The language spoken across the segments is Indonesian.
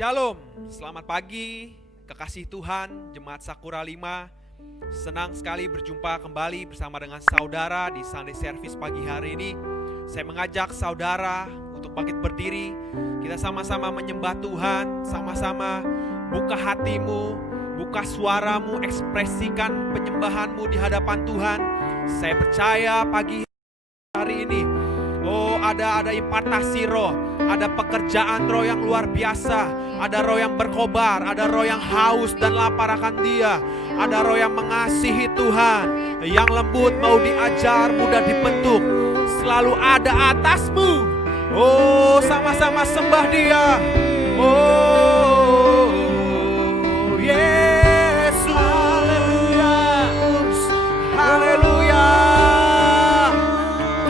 Shalom, selamat pagi, kekasih Tuhan, Jemaat Sakura 5. Senang sekali berjumpa kembali bersama dengan saudara di Sunday Service pagi hari ini. Saya mengajak saudara untuk bangkit berdiri. Kita sama-sama menyembah Tuhan, sama-sama buka hatimu, buka suaramu, ekspresikan penyembahanmu di hadapan Tuhan. Saya percaya pagi hari ini, ada impartasi roh, ada pekerjaan roh yang luar biasa, ada roh yang berkobar, ada roh yang haus dan lapar akan Dia, ada roh yang mengasihi Tuhan, yang lembut, mau diajar, mudah dibentuk, selalu ada atasmu. Sama-sama sembah Dia. Yesus, haleluya.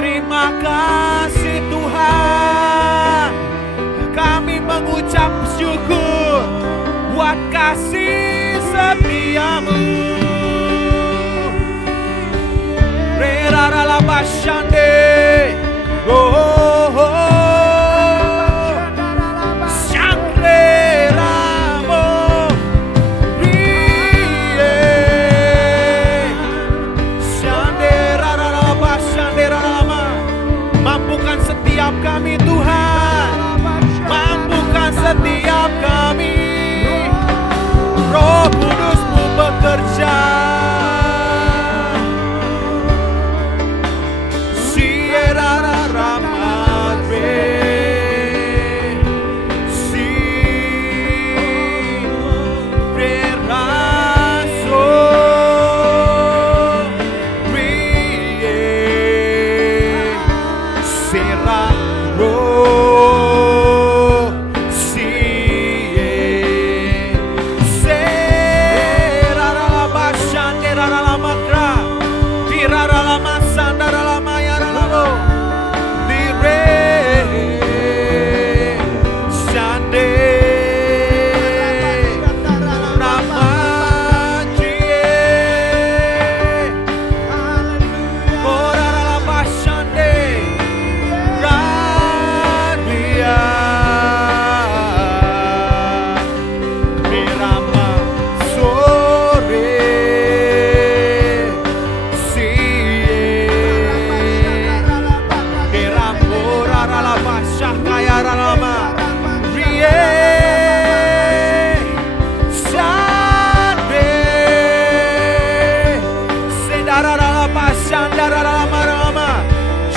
Terima kasih Tuhan, kami mengucap syukur buat kasih setiamu. Reraralabashande, setiap kami Tuhan, mampukan setiap kami, Roh Kudus-Mu bekerja.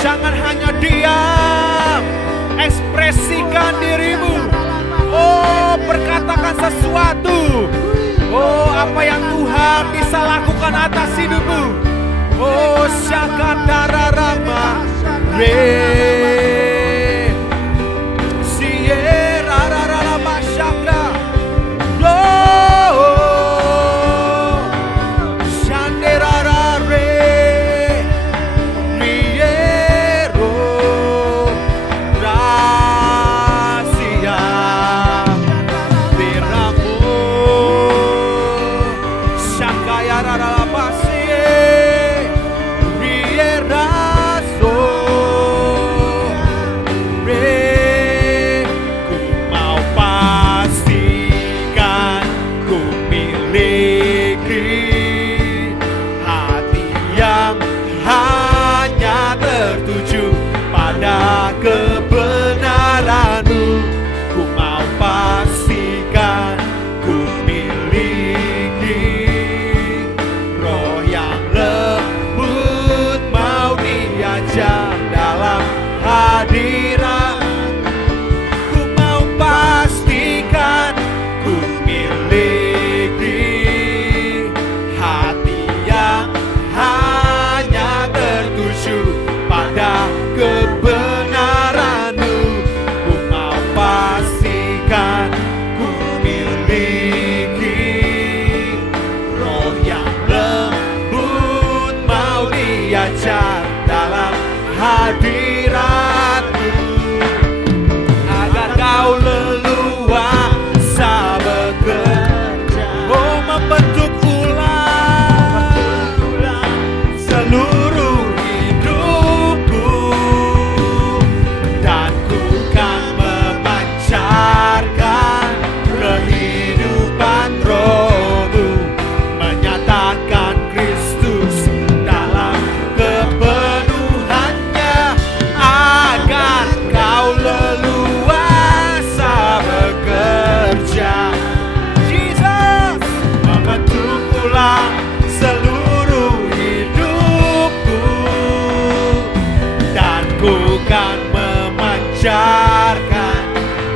Jangan hanya diam, ekspresikan dirimu. Berkatakan sesuatu. Apa yang Tuhan bisa lakukan atas hidupmu. Syakatararama Sierararama Syakra kebenaran-Mu. Ku mau pastikan ku miliki roh yang lembut, mau diajak dalam hadirat. Ku mau pastikan ku miliki hati yang hanya tertuju pada kebenaran-Mu. Ku mau pastikan ku miliki roh yang lembut, mau diajar dalam hadirat-Mu, agar Kau leluasa bekerja, membentuk ulang seluruh hidupku, dan ku kan memancarkan memancarkan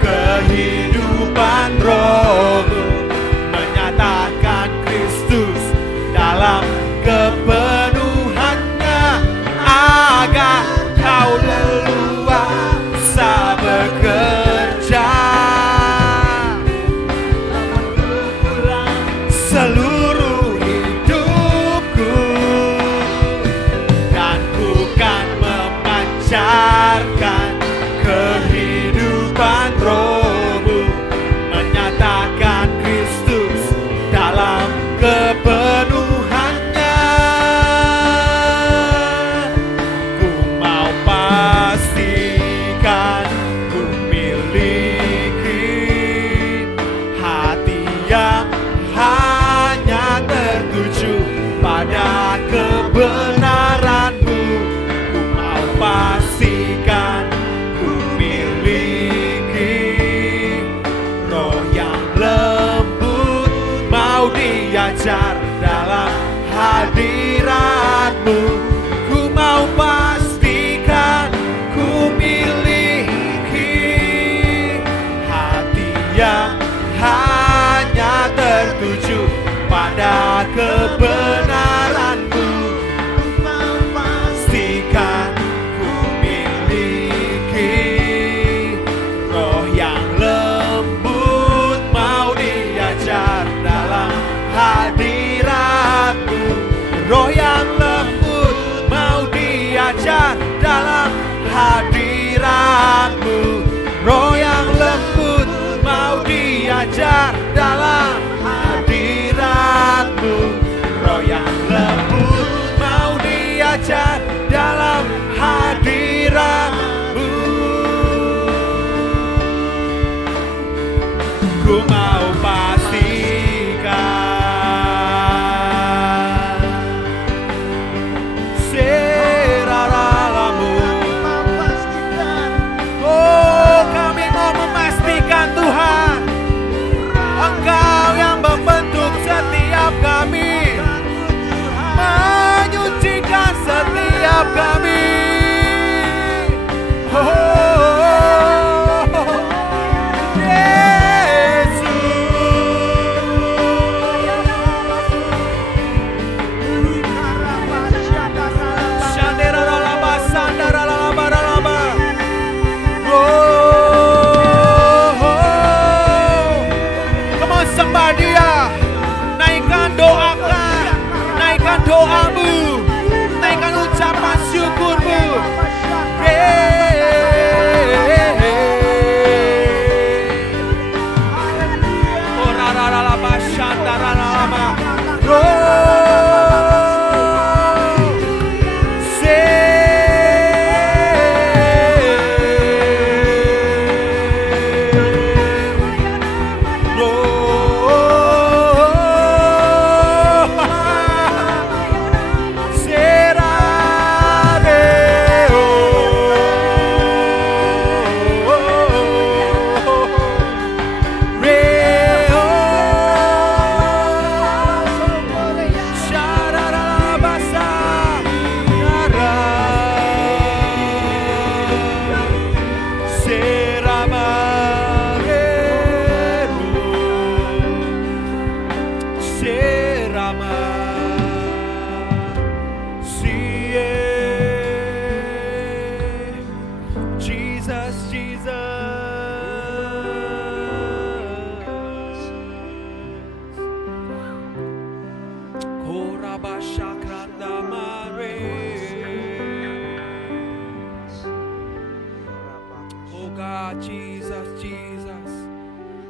kehidupan Roh-Mu, menyatakan Kristus dalam kepenuhannya, agar Kau leluasa bekerja seluruh hidupku, dan ku kan memancarkan kehidupan Roh-Mu, menyatakan Kristus dalam kepenuhannya. Ku mau pastikan ku miliki hati yang hanya tertuju pada kebenaran-Mu. Ku mau pastikan ku miliki roh yang lembut, mau diajar dalam hadirat-Mu. Ku mau pastikan ku miliki hati yang hanya tertuju pada kebenaran-Mu. Pastikan ku miliki roh yang lembut, mau diajar dalam hadirat-Mu. Roh yang lembut, mau diajar dalam hadirat-Mu. Roh yang lembut, mau diajar dalam hadirat-Mu. Roh yang lembut, mau diajar dalam hadirat-Mu. Ku mau pastikan seraralamu. Oh, kami mau memastikan Tuhan, Engkau yang membentuk setiap kami, menyucikan setiap kami. Sembah Dia, naikkan doakan, naikkan doamu, naikkan ucapan syukurmu. Oh, rararalaba, shandaralaba, Oh God, Jesus, Jesus.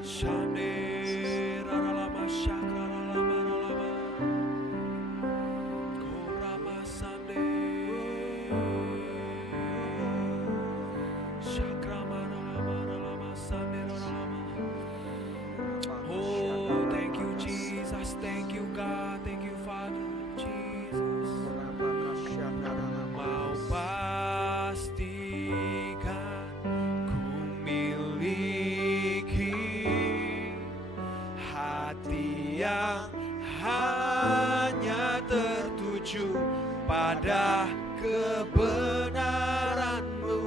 Shane raralama shakra raralama raralama. Korama sande. Shakra raralama raralama sande raralama. Oh, thank you, Jesus. Thank you, God. Thank you, Father. Jesus. Mau pastikan ku miliki hati yang hanya tertuju pada kebenaran-Mu.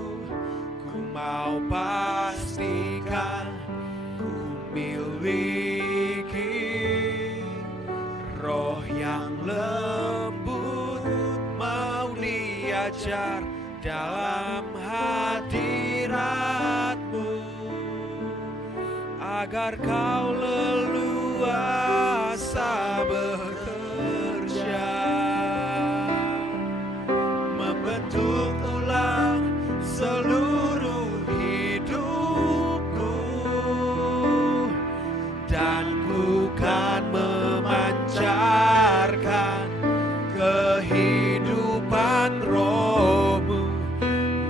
Ku mau pastikan ku miliki roh yang lembut, mau diajar dalam hadirat-Mu, agar Kau leluasa bekerja, membentuk ulang seluruh hidupku, dan ku kan memancarkan kehidupan Roh-Mu,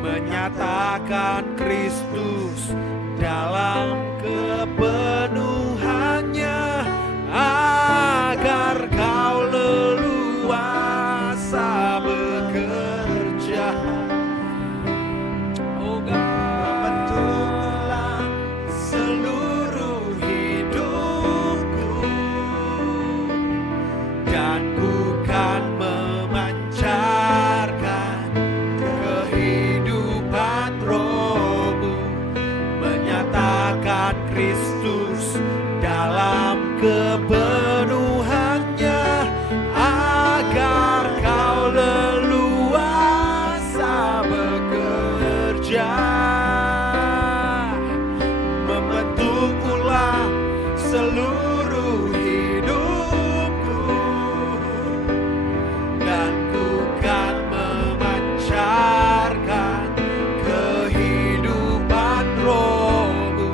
menyatakan Kristus dalam kepenuhannya, agar Kau leluasa bekerja. Oh God, membentuk ulang seluruh hidupku, dan ku kan memancarkan kehidupan Roh-Mu, menyatakan Kristus dalam kepenuhannya, agar Kau leluasa bekerja, membentuk ulang seluruh hidupku, dan ku kan memancarkan kehidupan Roh-Mu,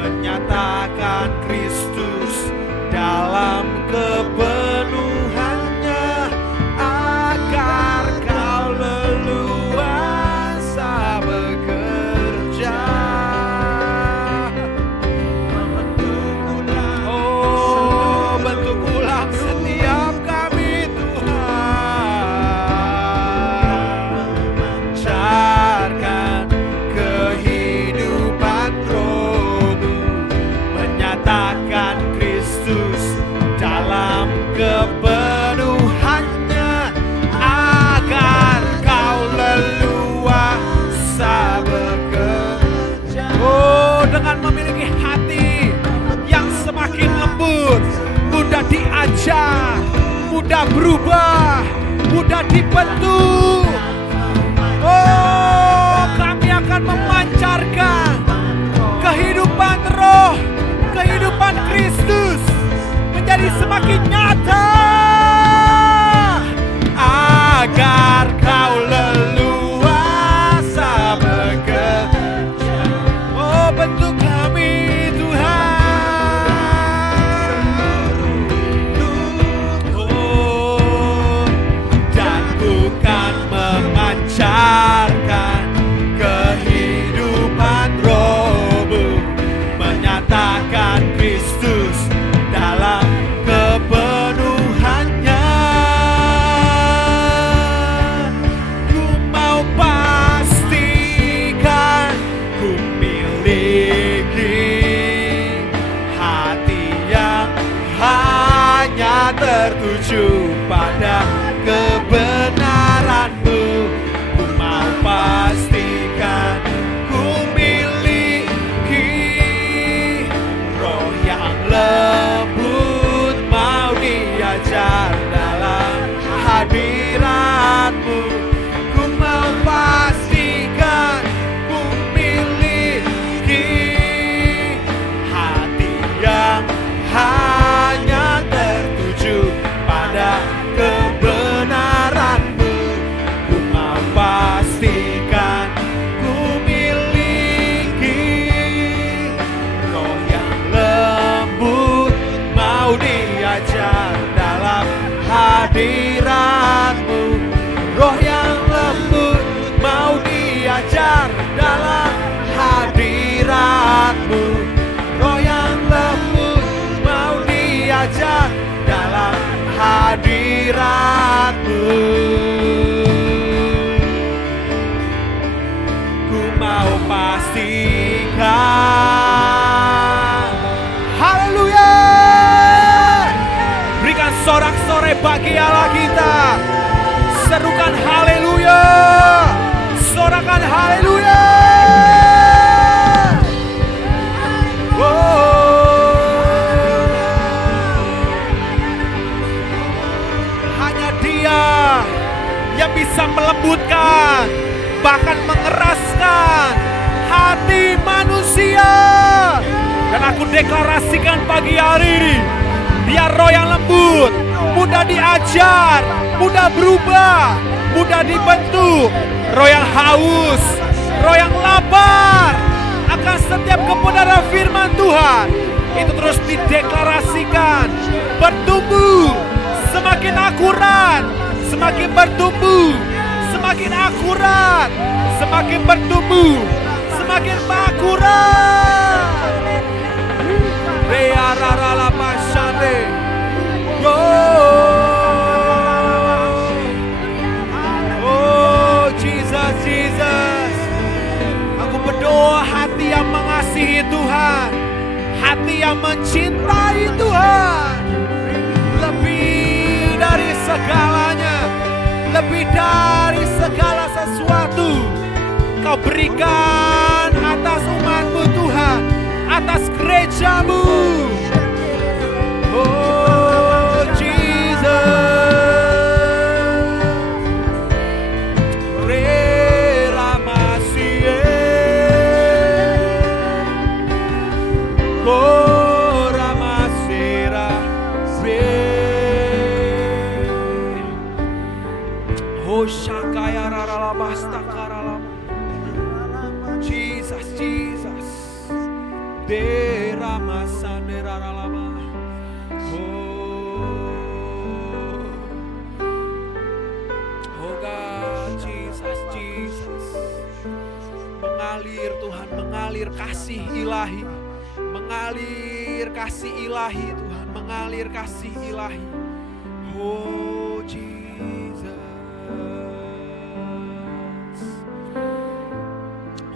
menyatakan Kristus dalam kepenuhannya, agar Kau leluasa bekerja, membentuk ulang, oh bentuk ulang setiap kami Tuhan, memancarkan kehidupan Roh-Mu, menyatakan Kristus dalam kepenuhannya, agar Kau leluasa bekerja. Oh, dengan memiliki hati yang semakin lembut, mudah diajar, mudah berubah, mudah dibentuk. Oh, kami akan memancarkan kehidupan Roh, kehidupan Kristus menjadi semakin nyata, agar Kau leluasa bekerja. Oh, bentuk kami Tuhan, oh, dan ku kan memancarkan kehidupan Roh-Mu, menyatakan Kristus dalam kepenuhannya. Ku mau pastikan ku miliki hati yang hanya tertuju pada kebenaran-Mu. Ku mau pastikan ku miliki roh yang lembut, mau diajar dalam hadirat-Mu. Ku mau pastikan ku miliki hati yang hanya tertuju pada kebenaran-Mu. Ku mau pastikan ku miliki roh yang lembut, mau diajar dalam hadirat-Mu. Roh yang lembut, mau diajar dalam hadirat-Mu. Roh yang lembut, mau diajar dalam hadirat-Mu. Ku mau pastikan. Haleluya. Berikan sorak-sorai bagi Allah kita. Serukan haleluya. Sorakan haleluya. bahkan mengeraskan hati manusia. Dan aku deklarasikan pagi hari ini, biar roh yang lembut, mudah diajar, mudah berubah, mudah dibentuk, roh yang haus, roh yang lapar akan setiap kebenaran firman Tuhan, itu terus dideklarasikan, bertumbuh, semakin akurat, semakin bertumbuh, semakin akurat, semakin bertumbuh, semakin akurat. Rea rara la pasande. Oh Jesus, Jesus. Aku berdoa hati yang mengasihi Tuhan, hati yang mencintai Tuhan, lebih dari segalanya, lebih dari segala sesuatu Kau berikan atas umat-Mu Tuhan, atas gereja-Mu. Oh Jesus. Jesus, Jesus. Oh God, Jesus, Jesus. Mengalir Tuhan, mengalir kasih ilahi. Mengalir kasih ilahi Tuhan, mengalir kasih ilahi. Oh Jesus.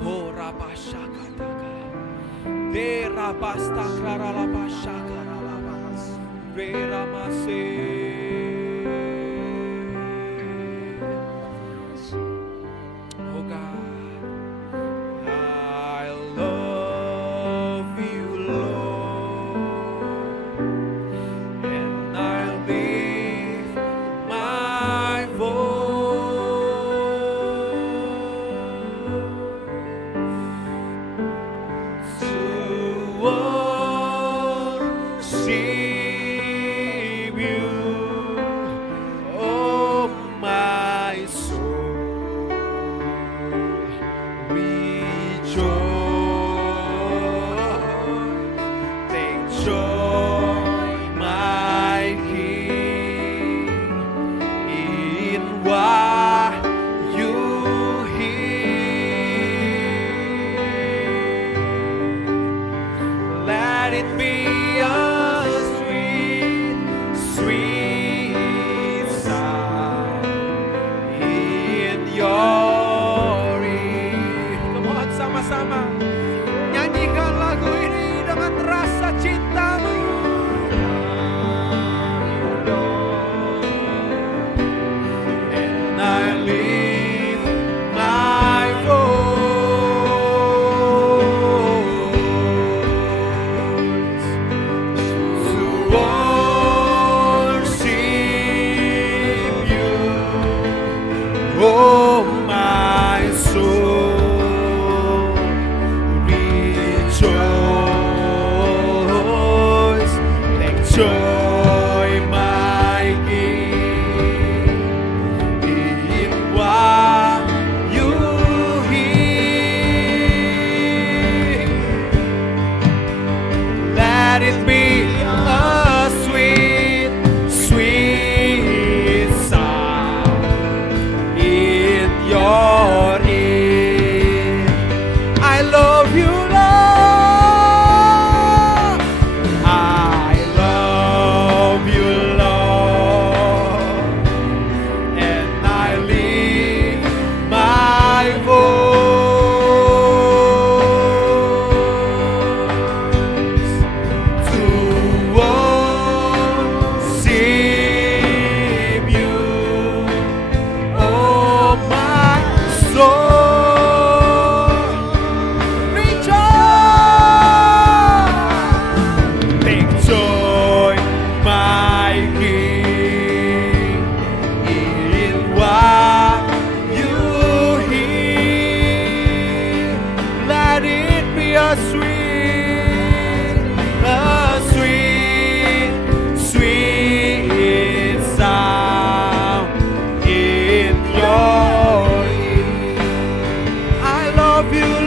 Oh Rabashakataka. De Rabastakraralabashakaralabas. Re Ramase. Oh God, I love you, Lord, and I lift my voice to worship you.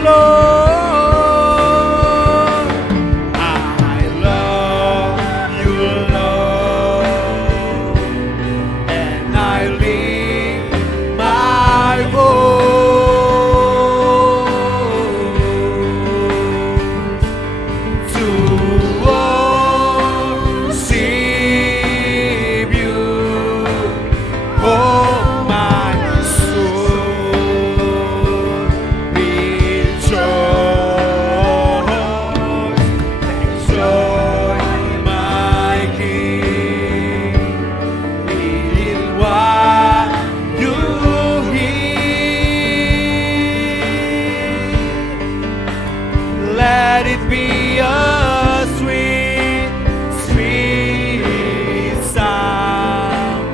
Lord. I love you, Lord, and I lift my voice to worship you. Oh, my soul, rejoice, take joy, my King, in what you hear. Let it be a sweet, sweet sound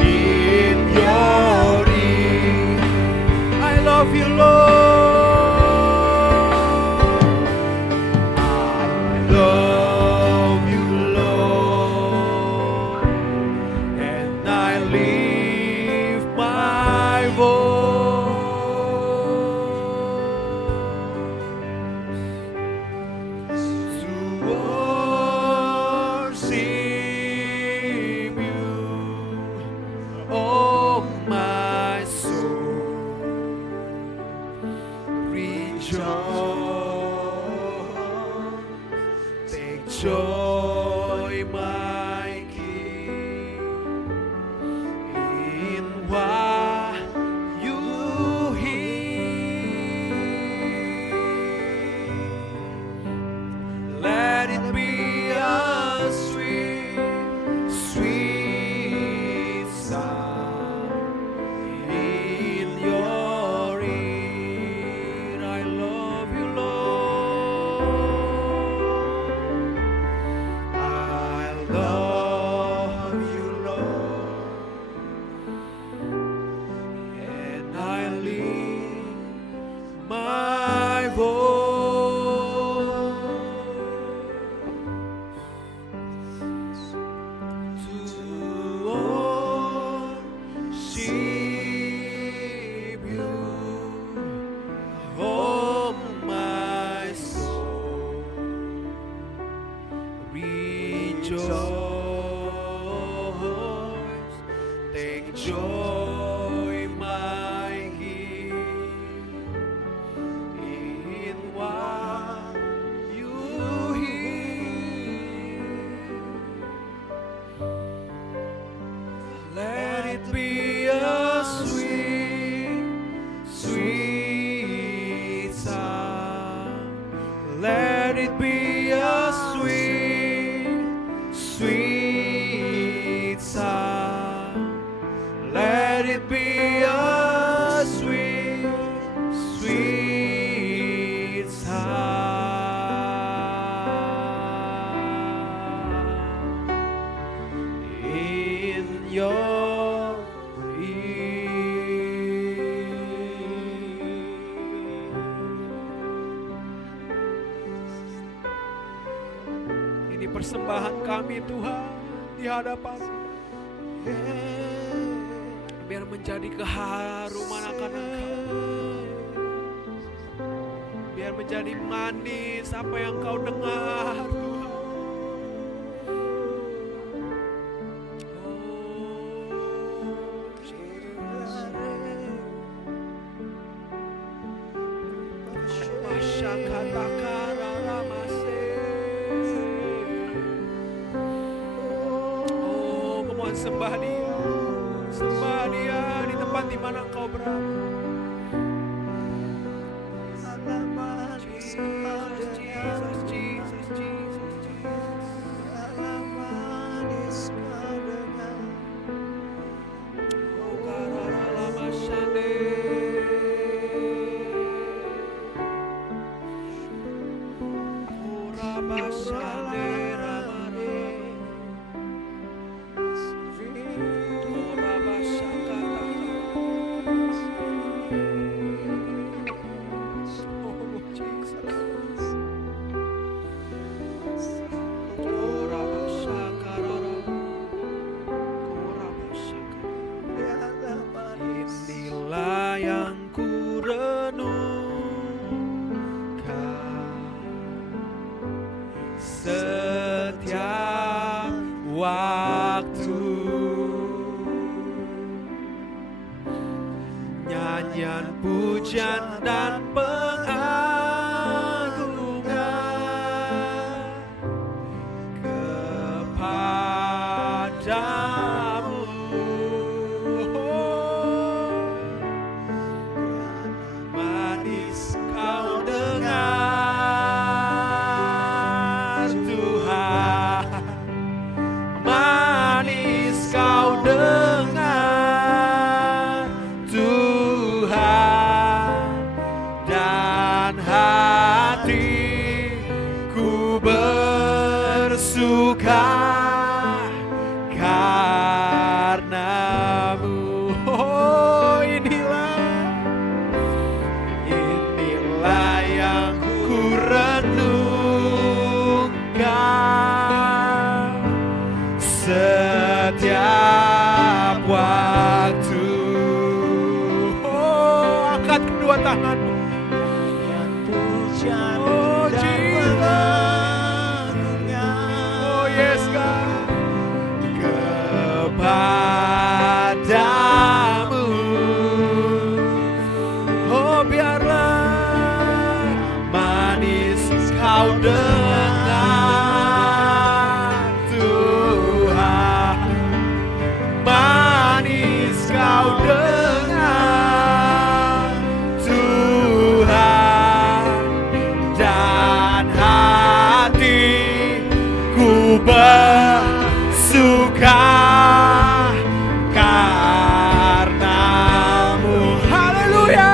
in your ear. I love you, Lord. I love you, Lord, and I lift my voice to worship you. Oh, my soul, rejoice, take joy, my King, in what you hear. Let it be a sweet, sweet sound in your ear. I love you, Lord. I love you, Lord, and I lift my voice to worship you. Oh, my soul, rejoice, take joy, my King, in what you hear. Let it be a sweet, sweet sound. Let it be a sweet, sweet sound. Let it be a sweet, sweet sound in your ear. Ini persembahan kami, Tuhan, di hadapan, biar menjadi keharuman akan Engkau, biar menjadi manis apa yang Kau dengar, Tuhan. Oh, come on, sembah Dia di tempat di mana Engkau berada. Jesus, Jesus, Jesus, Jesus, Jesus. Oh, karalama shande. Koraba shande ramane. Koraba shakataka. Oh, Jesus. Koraba shakarara. Koraba shakarara. Inilah yang ku renung dan pengagungan kepadamu. Manis kau dengar Tuhan, manis kau dengar Tuhan, dan hatiku bersuka karenamu. Oh, inilah yang ku renungkan setiap waktu. Oh, angkat kedua tanganmu. Oh, Jesus. Oh, yes, God. Kepadamu. Oh, biarlah manis kau dengar Tuhan, manis kau dengar Tuhan, dan hatiku bersuka karenamu. Haleluya.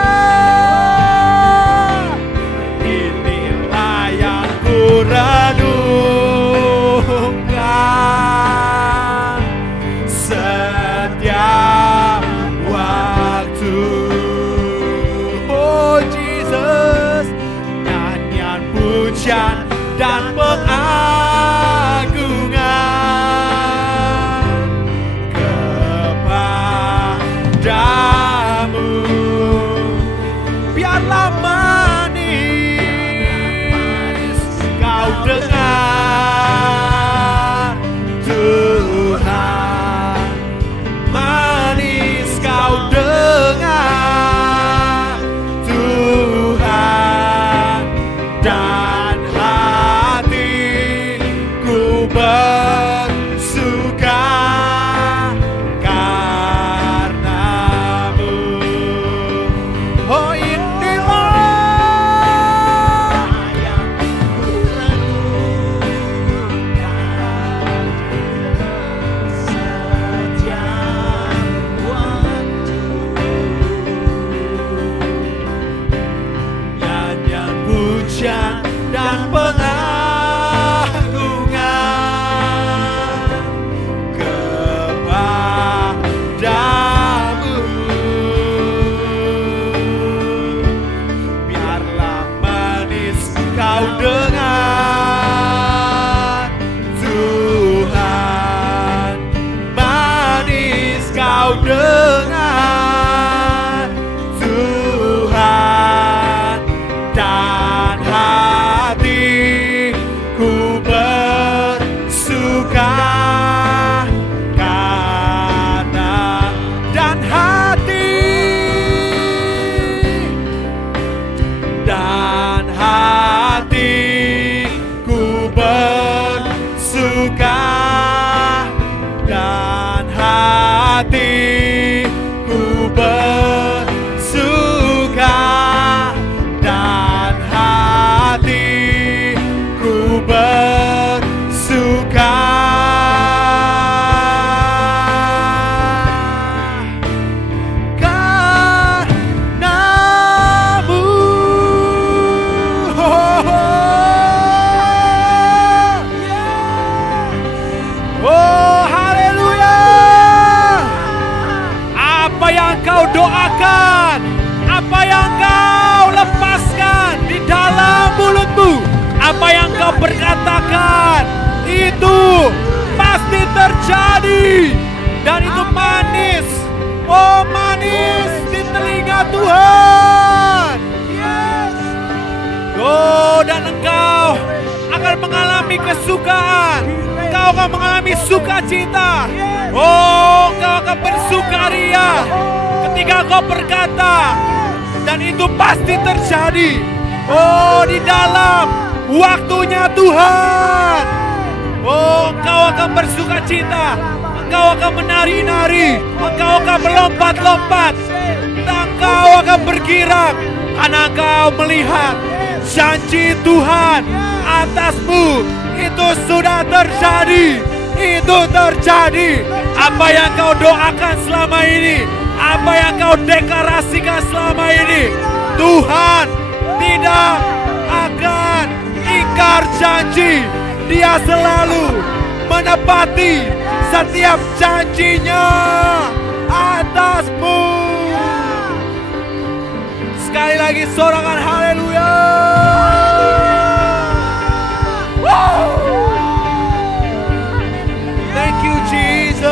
Inilah yang ku renungkan setiap waktu. Oh, Jesus, nyanyian pujian dan pengagungan kepadamu. Biarlah manis kau dengar Tuhan, manis kau dengar Tuhan, dan hatiku bersuka karenamu. Oh, inilah yang ku renungkan setiap waktu. Nyanyian pujian dan pengagungan kepadamu. Biarlah manis kau dengar Tuhan, manis kau dengar Tuhan, dan hatiku bersuka karena, dan hatiku bersuka, dan hatiku bersuka, dan hatiku bersuka karenamu. Oh, haleluya. Apa yang kau doakan, apa yang kau lepaskan di dalam mulutmu, apa yang kau berkatakan, itu pasti terjadi. Dan itu manis, oh manis di telinga Tuhan. Yes. Oh, dan engkau akan mengalami kesukaan, engkau akan mengalami sukacita. Oh, engkau akan bersukaria ketika engkau berkata, Dan itu pasti terjadi. Oh, di dalam waktunya Tuhan. Oh, Engkau akan bersuka cita. Engkau akan menari-nari. Engkau akan melompat-lompat. Engkau akan bergerak. Karena Engkau melihat janji Tuhan atasmu itu sudah terjadi. Itu terjadi. Apa yang kau doakan selama ini, apa yang kau deklarasikan selama ini, Tuhan tidak akan ingkar janji. Dia selalu menepati setiap janjinya atasmu. Sekali lagi sorakan haleluya. Thank you Jesus.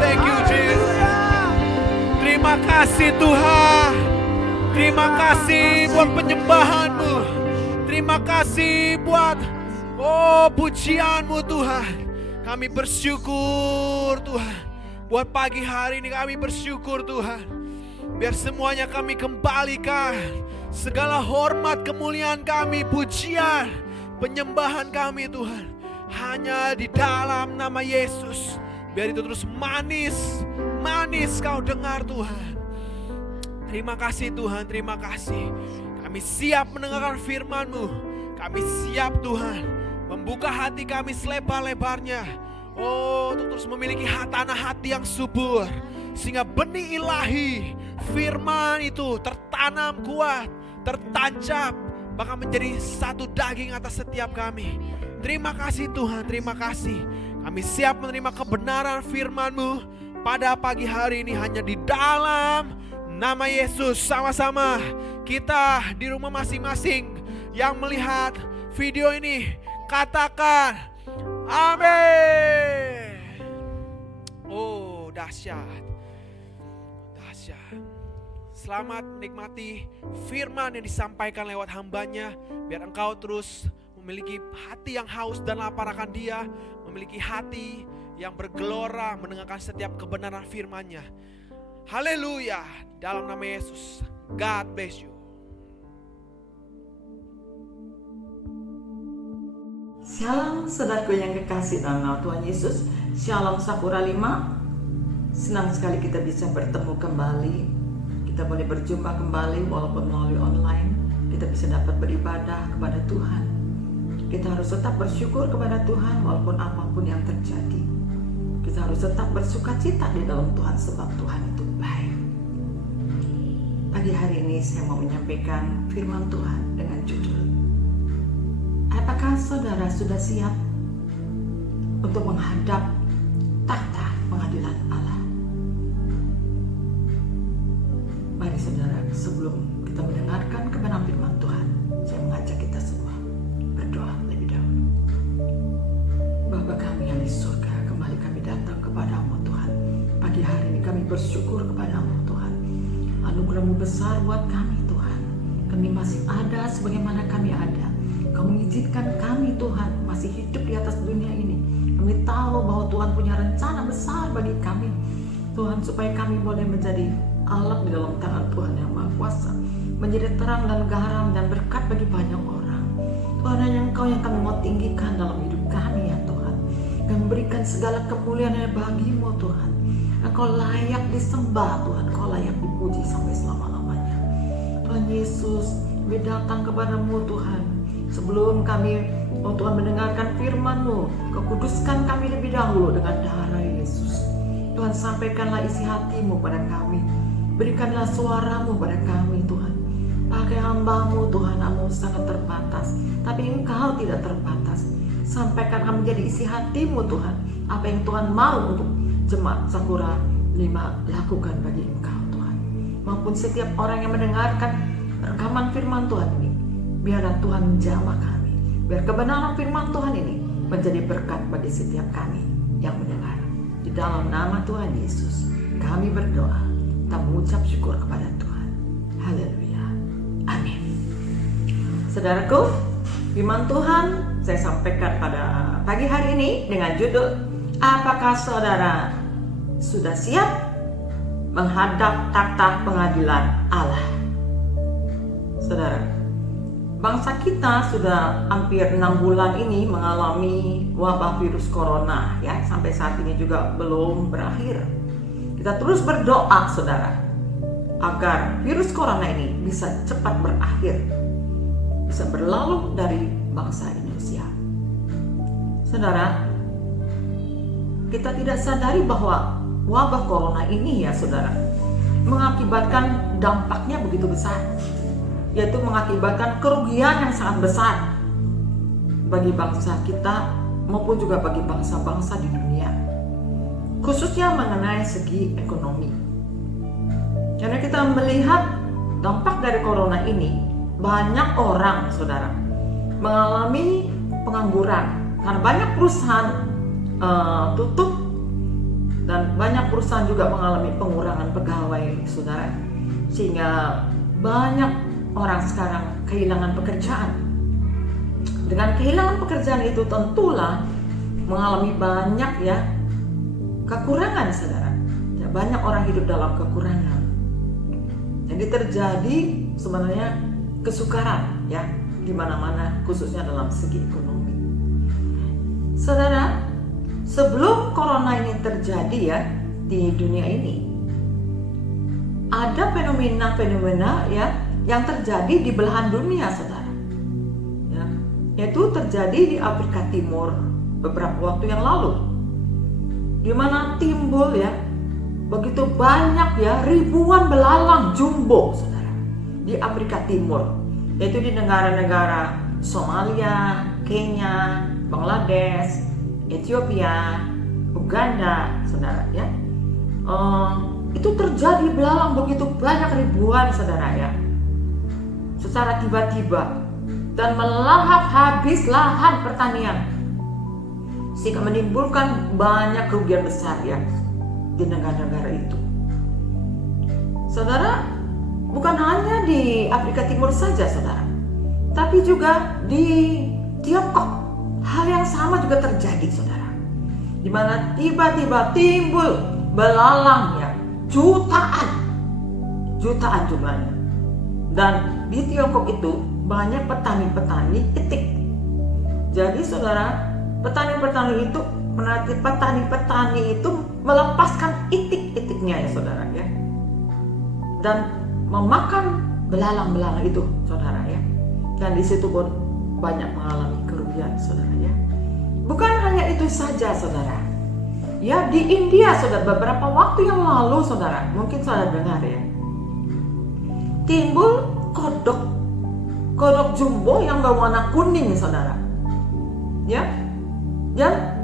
Thank you Jesus. Terima kasih Tuhan. Terima kasih buat penyembahan-Mu. Terima kasih buat pujian-Mu Tuhan. Kami bersyukur Tuhan. Buat pagi hari ini kami bersyukur Tuhan. Biar semuanya kami kembalikan. Segala hormat, kemuliaan kami, pujian, penyembahan kami Tuhan, hanya di dalam nama Yesus. Biar itu terus manis, manis kau dengar Tuhan. Terima kasih Tuhan, terima kasih. Kami siap mendengarkan firman-Mu. Kami siap Tuhan membuka hati kami selebar-lebarnya. Untuk terus memiliki tanah hati yang subur. Sehingga benih ilahi, firman itu tertanam kuat, tertancap, bahkan menjadi satu daging atas setiap kami. Terima kasih Tuhan, terima kasih. Kami siap menerima kebenaran firman-Mu pada pagi hari ini hanya di dalam nama Yesus. Sama-sama kita di rumah masing-masing yang melihat video ini, katakan amin. Oh, dahsyat. Dahsyat. Selamat menikmati firman yang disampaikan lewat hamba-Nya. Biar engkau terus memiliki hati yang haus dan lapar akan Dia, memiliki hati yang bergelora mendengarkan setiap kebenaran firman-Nya. Haleluya. Dalam nama Yesus. God bless you. Shalom saudaraku yang kekasih dalam nama Tuhan Yesus. Shalom Sakura 5. Senang sekali kita bisa bertemu kembali. Kita boleh berjumpa kembali walaupun melalui online. Kita bisa dapat beribadah kepada Tuhan. Kita harus tetap bersyukur kepada Tuhan walaupun apapun yang terjadi. Kita harus tetap bersukacita di dalam Tuhan sebab Tuhan itu baik. Pagi hari ini saya mau menyampaikan firman Tuhan dengan judul, apakah saudara sudah siap untuk menghadap takhta pengadilan Allah? Mari saudara, sebelum kita mendengarkan kebenaran firman Tuhan, saya mengajak kita semua berdoa lebih dahulu. Bapa kami yang di surga, kembali kami datang kepadamu Tuhan. Pagi hari ini kami bersyukur kepadamu Tuhan. Anugerah-Mu besar buat kami Tuhan. Kami masih ada sebagaimana kami ada. Kau mengizinkan kami Tuhan masih hidup di atas dunia ini. Kami tahu bahwa Tuhan punya rencana besar bagi kami Tuhan, supaya kami boleh menjadi alat di dalam tangan Tuhan yang Maha Kuasa, menjadi terang dan garam dan berkat bagi banyak orang. Tuhan, hanya Engkau yang kami mau tinggikan dalam hidup kami ya Tuhan, dan memberikan segala kemuliaan yang bagi-Mu Tuhan. Engkau layak disembah Tuhan, Engkau layak dipuji sampai selama-lamanya. Tuhan Yesus, kami datang kepadamu Tuhan. Sebelum kami, Tuhan, mendengarkan firman-Mu, Kau kuduskan kami lebih dahulu dengan darah Yesus. Tuhan, sampaikanlah isi hati-Mu pada kami. Berikanlah suara-Mu pada kami Tuhan. Pakai hamba-Mu Tuhan, Mu sangat terbatas, tapi Engkau tidak terbatas. Sampaikan kami menjadi isi hati-Mu Tuhan. Apa yang Tuhan mau untuk jemaat Sakura 5 lakukan bagi Engkau Tuhan. Maupun setiap orang yang mendengarkan rekaman firman Tuhan ini, biarlah Tuhan menjamah kami. Biar kebenaran firman Tuhan ini menjadi berkat bagi setiap kami yang mendengar. Di dalam nama Tuhan Yesus kami berdoa. Kita mengucap syukur kepada Tuhan. Haleluya. Amin. Saudaraku, firman Tuhan saya sampaikan pada pagi hari ini dengan judul, apakah saudara sudah siap menghadap takhta pengadilan Allah. Saudara, bangsa kita sudah hampir 6 bulan ini mengalami wabah virus corona ya, sampai saat ini juga belum berakhir. Kita terus berdoa saudara, agar virus corona ini bisa cepat berakhir, bisa berlalu dari bangsa Indonesia. Saudara, kita tidak sadari bahwa wabah corona ini ya saudara, mengakibatkan dampaknya begitu besar, yaitu mengakibatkan kerugian yang sangat besar bagi bangsa kita maupun juga bagi bangsa-bangsa di dunia, khususnya mengenai segi ekonomi. Karena kita melihat dampak dari corona ini, banyak orang saudara mengalami pengangguran karena banyak perusahaan tutup dan banyak perusahaan juga mengalami pengurangan pegawai saudara, sehingga banyak orang sekarang kehilangan pekerjaan. Dengan kehilangan pekerjaan itu tentulah mengalami banyak ya kekurangan saudara ya, banyak orang hidup dalam kekurangan. Jadi terjadi sebenarnya kesukaran ya di mana-mana, khususnya dalam segi ekonomi. Saudara, sebelum corona ini terjadi ya di dunia ini, ada fenomena-fenomena ya yang terjadi di belahan dunia saudara ya, yaitu terjadi di Afrika Timur beberapa waktu yang lalu, di mana timbul ya begitu banyak ya ribuan belalang jumbo saudara di Afrika Timur, yaitu di negara-negara Somalia, Kenya, Bangladesh, Ethiopia, Uganda saudara ya. Itu terjadi belalang begitu banyak ribuan saudara ya, secara tiba-tiba, dan melahap habis lahan pertanian, sehingga menimbulkan banyak kerugian besar ya di negara-negara itu. Saudara, bukan hanya di Afrika Timur saja saudara, tapi juga di Tiongkok hal yang sama juga terjadi saudara, di mana tiba-tiba timbul belalang ya, jutaan jumlahnya. Dan di Tiongkok itu banyak petani-petani itik. Jadi saudara, petani-petani itu melepaskan itik-itiknya ya saudara ya, dan memakan belalang-belalang itu saudara ya. Dan di situ pun banyak mengalami kerugian saudara ya. Bukan hanya itu saja saudara ya, di India saudara beberapa waktu yang lalu saudara, mungkin saudara dengar ya, timbul kodok jumbo yang berwarna kuning saudara ya, dan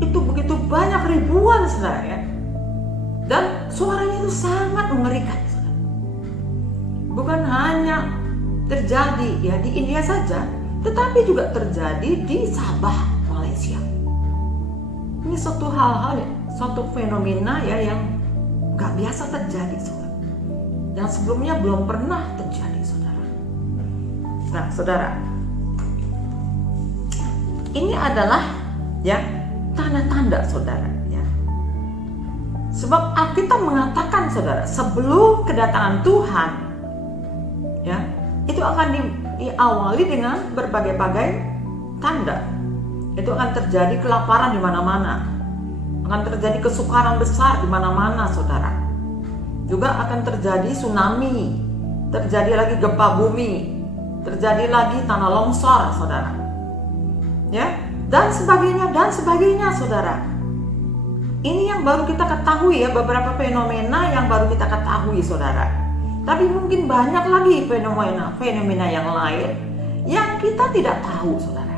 itu begitu banyak ribuan saudara ya, dan suaranya itu sangat mengerikan saudara. Bukan hanya terjadi ya di India saja, tetapi juga terjadi di Sabah, Malaysia. Ini suatu hal-hal ya, suatu fenomena ya yang gak biasa terjadi saudara, yang sebelumnya belum pernah terjadi saudara. Nah saudara, ini adalah ya tanda-tanda saudara ya. Sebab Alkitab mengatakan saudara, sebelum kedatangan Tuhan ya, itu akan diawali dengan berbagai-bagai tanda. Itu akan terjadi kelaparan di mana-mana, akan terjadi kesukaran besar di mana-mana saudara. Juga akan terjadi tsunami, terjadi lagi gempa bumi, terjadi lagi tanah longsor saudara ya, dan sebagainya saudara. Ini yang baru kita ketahui ya, beberapa fenomena yang baru kita ketahui saudara. Tapi mungkin banyak lagi fenomena yang lain yang kita tidak tahu saudara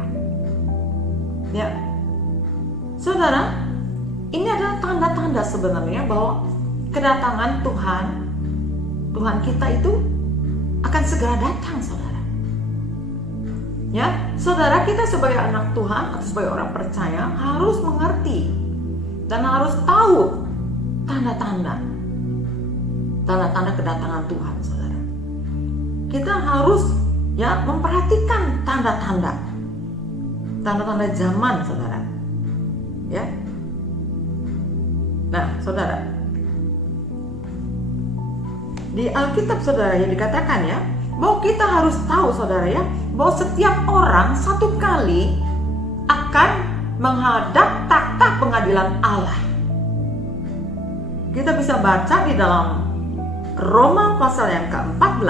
ya. Saudara, ini adalah tanda-tanda sebenarnya bahwa kedatangan Tuhan kita itu akan segera datang saudara ya. Saudara, kita sebagai anak Tuhan atau sebagai orang percaya harus mengerti dan harus tahu tanda-tanda kedatangan Tuhan saudara. Kita harus ya memperhatikan tanda-tanda zaman saudara ya. Nah saudara, Di Alkitab saudara yang dikatakan ya, bahwa kita harus tahu saudara ya, bahwa setiap orang satu kali akan menghadap takhta pengadilan Allah. Kita bisa baca di dalam Roma pasal yang ke-14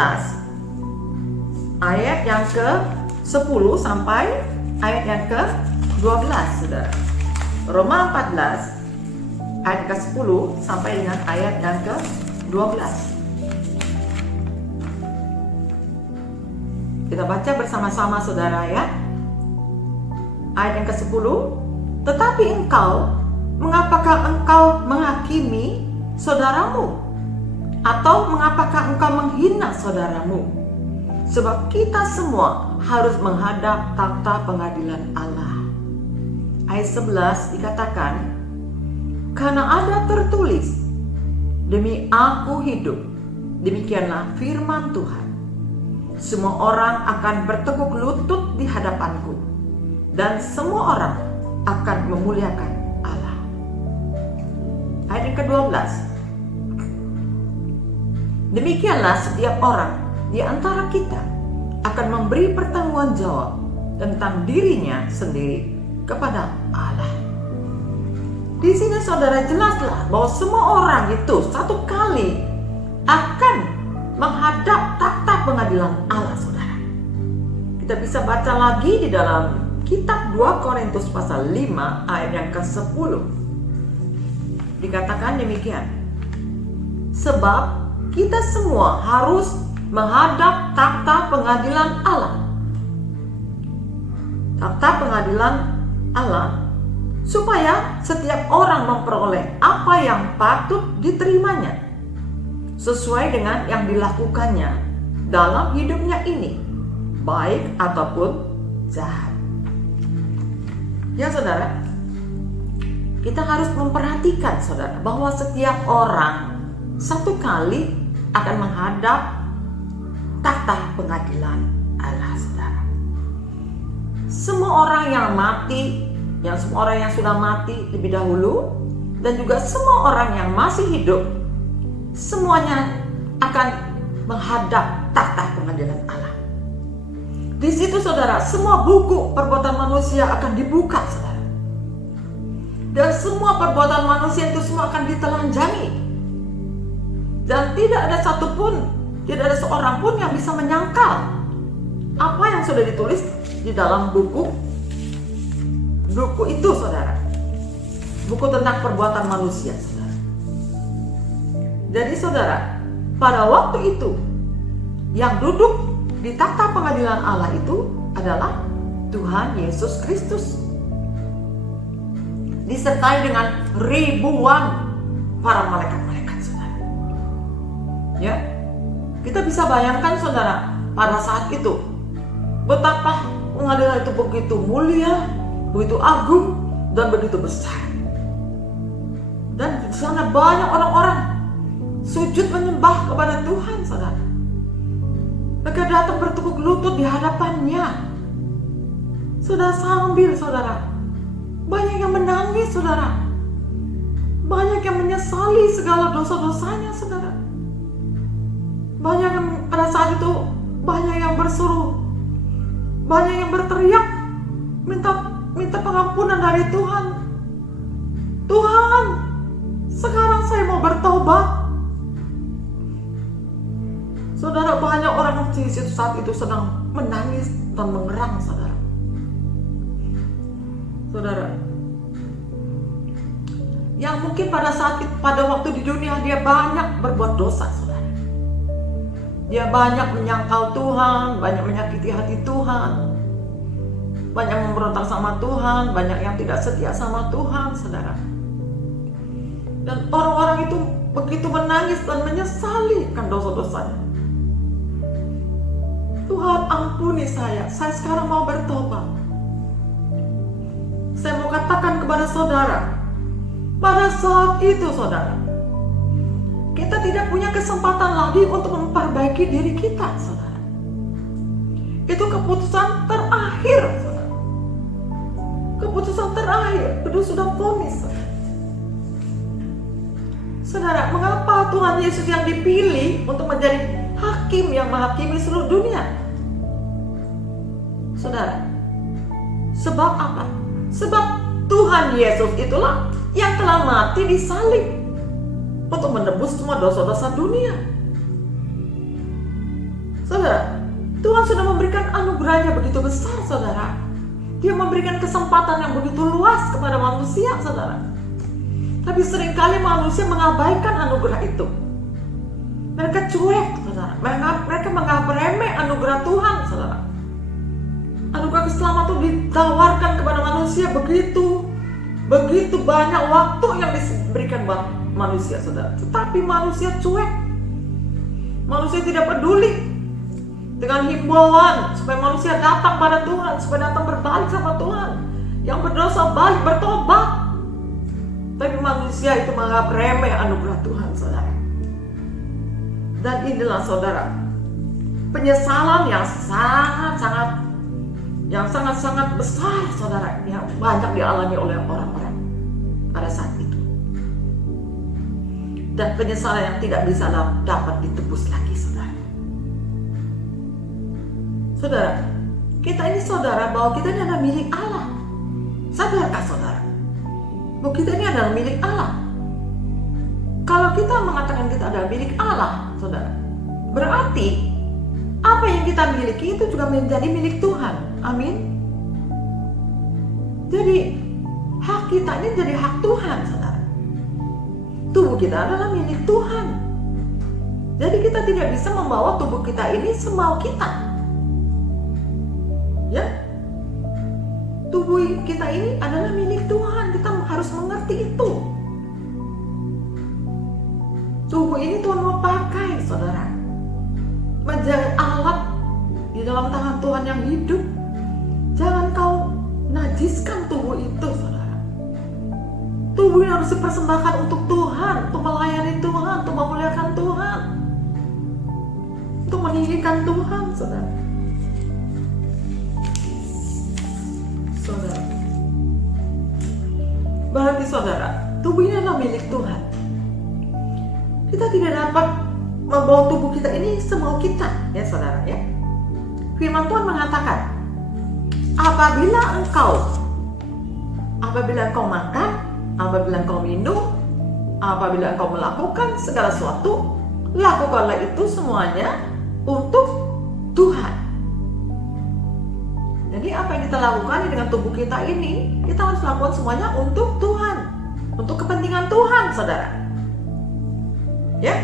ayat yang ke-10 sampai ayat yang ke-12 saudara. Roma 14 ayat ke-10 sampai dengan ayat yang ke-12. Kita baca bersama-sama saudara ya. Ayat yang ke-10, tetapi engkau, mengapakah engkau menghakimi saudaramu? Atau mengapakah engkau menghina saudaramu? Sebab kita semua harus menghadap takhta pengadilan Allah. Ayat 11 dikatakan, karena ada tertulis, demi aku hidup, demikianlah firman Tuhan. Semua orang akan bertekuk lutut di hadapanku, dan semua orang akan memuliakan Allah. Ayat yang ke-12. Demikianlah setiap orang di antara kita akan memberi pertanggungan jawab tentang dirinya sendiri kepada Allah. Di sini saudara jelaslah bahwa semua orang itu satu kali akan menghadap takhta pengadilan Allah saudara. Kita bisa baca lagi di dalam kitab 2 Korintus pasal 5 ayat yang ke-10. Dikatakan demikian. Sebab kita semua harus menghadap takhta pengadilan Allah. Takhta pengadilan Allah supaya setiap orang memperoleh apa yang patut diterimanya sesuai dengan yang dilakukannya dalam hidupnya ini, baik ataupun jahat. Ya saudara, kita harus memperhatikan saudara bahwa setiap orang satu kali akan menghadap takhta pengadilan Allah saudara. Semua orang yang mati, semua orang yang sudah mati lebih dahulu, dan juga semua orang yang masih hidup, semuanya akan menghadap takhta pengadilan Allah. Di situ saudara, semua buku perbuatan manusia akan dibuka saudara. Dan semua perbuatan manusia itu semua akan ditelanjangi. Dan tidak ada satupun, tidak ada seorang pun yang bisa menyangkal apa yang sudah ditulis di dalam buku itu saudara. Buku tentang perbuatan manusia saudara. Jadi saudara, pada waktu itu yang duduk di takhta pengadilan Allah itu adalah Tuhan Yesus Kristus, disertai dengan ribuan para malaikat-malaikat saudara. Ya, kita bisa bayangkan saudara, pada saat itu betapa pengadilan itu begitu mulia, begitu agung, dan begitu besar. Dan di sana banyak orang-orang sujud menyembah kepada Tuhan saudara. Mereka datang bertekuk lutut di hadapannya. Sudah sambil saudara, banyak yang menangis saudara, banyak yang menyesali segala dosa-dosanya saudara. Banyak yang pada saat itu, banyak yang berseru, banyak yang berteriak minta pengampunan dari Tuhan. Tuhan, sekarang saya mau bertobat. Saudara, banyak orang di situ saat itu sedang menangis dan mengerang saudara. Saudara, yang mungkin pada waktu di dunia dia banyak berbuat dosa saudara. Dia banyak menyangkal Tuhan, banyak menyakiti hati Tuhan, banyak memberontak sama Tuhan, banyak yang tidak setia sama Tuhan saudara. Dan orang-orang itu begitu menangis dan menyesali akan dosa-dosanya. Tuhan, ampuni saya sekarang mau bertobat. Saya mau katakan kepada saudara, pada saat itu saudara, kita tidak punya kesempatan lagi untuk memperbaiki diri kita saudara. Itu keputusan terakhir saudara. Keputusan terakhir, itu sudah vonis saudara. Saudara, mengapa Tuhan Yesus yang dipilih untuk menjadi hakim yang menghakimi seluruh dunia? Saudara, sebab apa? Sebab Tuhan Yesus itulah yang telah mati di salib untuk menebus semua dosa-dosa dunia. Saudara, Tuhan sudah memberikan anugerahnya begitu besar, saudara. Dia memberikan kesempatan yang begitu luas kepada manusia, saudara. Tapi seringkali manusia mengabaikan anugerah itu. Mereka cuek, saudara. Mereka menganggap remeh anugerah Tuhan, saudara. Anugerah keselamatan itu ditawarkan kepada manusia begitu banyak waktu yang diberikan buat manusia, saudara. Tetapi manusia cuek. Manusia tidak peduli dengan himbauan supaya manusia datang pada Tuhan, supaya datang berbalik sama Tuhan. Yang berdosa balik, bertobat. Tapi manusia itu menganggap remeh anugerah Tuhan, saudara. Dan inilah, saudara, penyesalan yang sangat besar, saudara, yang banyak dialami oleh orang-orang pada saat itu. Dan penyesalan yang tidak bisa dapat ditebus lagi, saudara. Saudara, kita ini, saudara, bahwa kita ini adalah milik Allah. Sadarkah, saudara? Bahwa kita ini adalah milik Allah. Kalau kita mengatakan kita adalah milik Allah, saudara, berarti apa yang kita miliki itu juga menjadi milik Tuhan. Amin. Jadi hak kita ini jadi hak Tuhan, saudara. Tubuh kita adalah milik Tuhan. Jadi kita tidak bisa membawa tubuh kita ini semau kita. Ya, tubuh kita ini adalah milik Tuhan. Kita harus mengerti itu. Tubuh ini Tuhan mau pakai, saudara, menjadi alat di dalam tangan Tuhan yang hidup. Jangan kau najiskan tubuh itu, saudara. Tubuh ini harus dipersembahkan untuk Tuhan, untuk melayani Tuhan, untuk memuliakan Tuhan, untuk meninggikan Tuhan, saudara. Saudara, berarti, saudara, tubuh ini adalah milik Tuhan. Kita tidak dapat membawa tubuh kita ini semau kita, ya saudara, ya. Firman Tuhan mengatakan, apabila engkau makan, apabila engkau minum, apabila engkau melakukan segala sesuatu, lakukanlah itu semuanya untuk Tuhan. Jadi apa yang kita lakukan dengan tubuh kita ini, kita harus lakukan semuanya untuk Tuhan, untuk kepentingan Tuhan, saudara. Ya.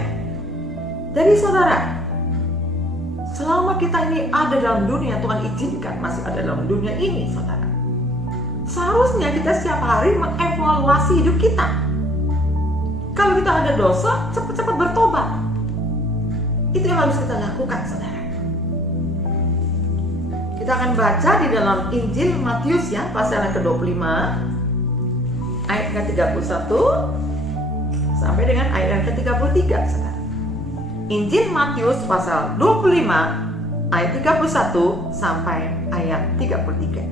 Jadi, saudara, selama kita ini ada dalam dunia, Tuhan izinkan masih ada dalam dunia ini, saudara, seharusnya kita setiap hari mengevaluasi hidup kita. Kalau kita ada dosa, cepat-cepat bertobat. Itu yang harus kita lakukan, saudara. Kita akan baca di dalam Injil Matius, ya, pasal yang ke-25 ayat ke-31 sampai dengan ayat yang ke-33, saudara. Injil Matius pasal 25 ayat 31 sampai ayat 33.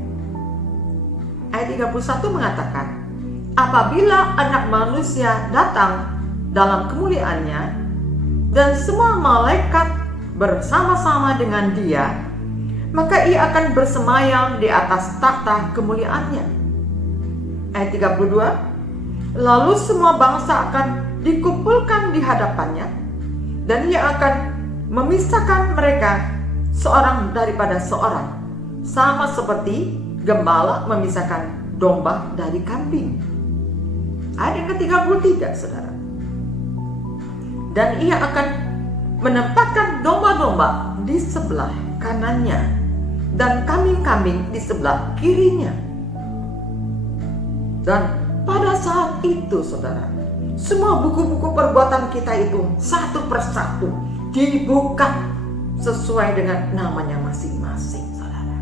Ayat 31 mengatakan, apabila Anak Manusia datang dalam kemuliaannya dan semua malaikat bersama-sama dengan Dia, maka Ia akan bersemayam di atas takhta kemuliaannya. Ayat 32, lalu semua bangsa akan dikumpulkan di hadapannya, dan Ia akan memisahkan mereka seorang daripada seorang, sama seperti gembala memisahkan domba dari kambing. Ayat yang ke-33, saudara. Dan Ia akan menempatkan domba-domba di sebelah kanannya dan kambing-kambing di sebelah kirinya. Dan pada saat itu, saudara, semua buku-buku perbuatan kita itu satu persatu dibuka sesuai dengan namanya masing-masing, saudara.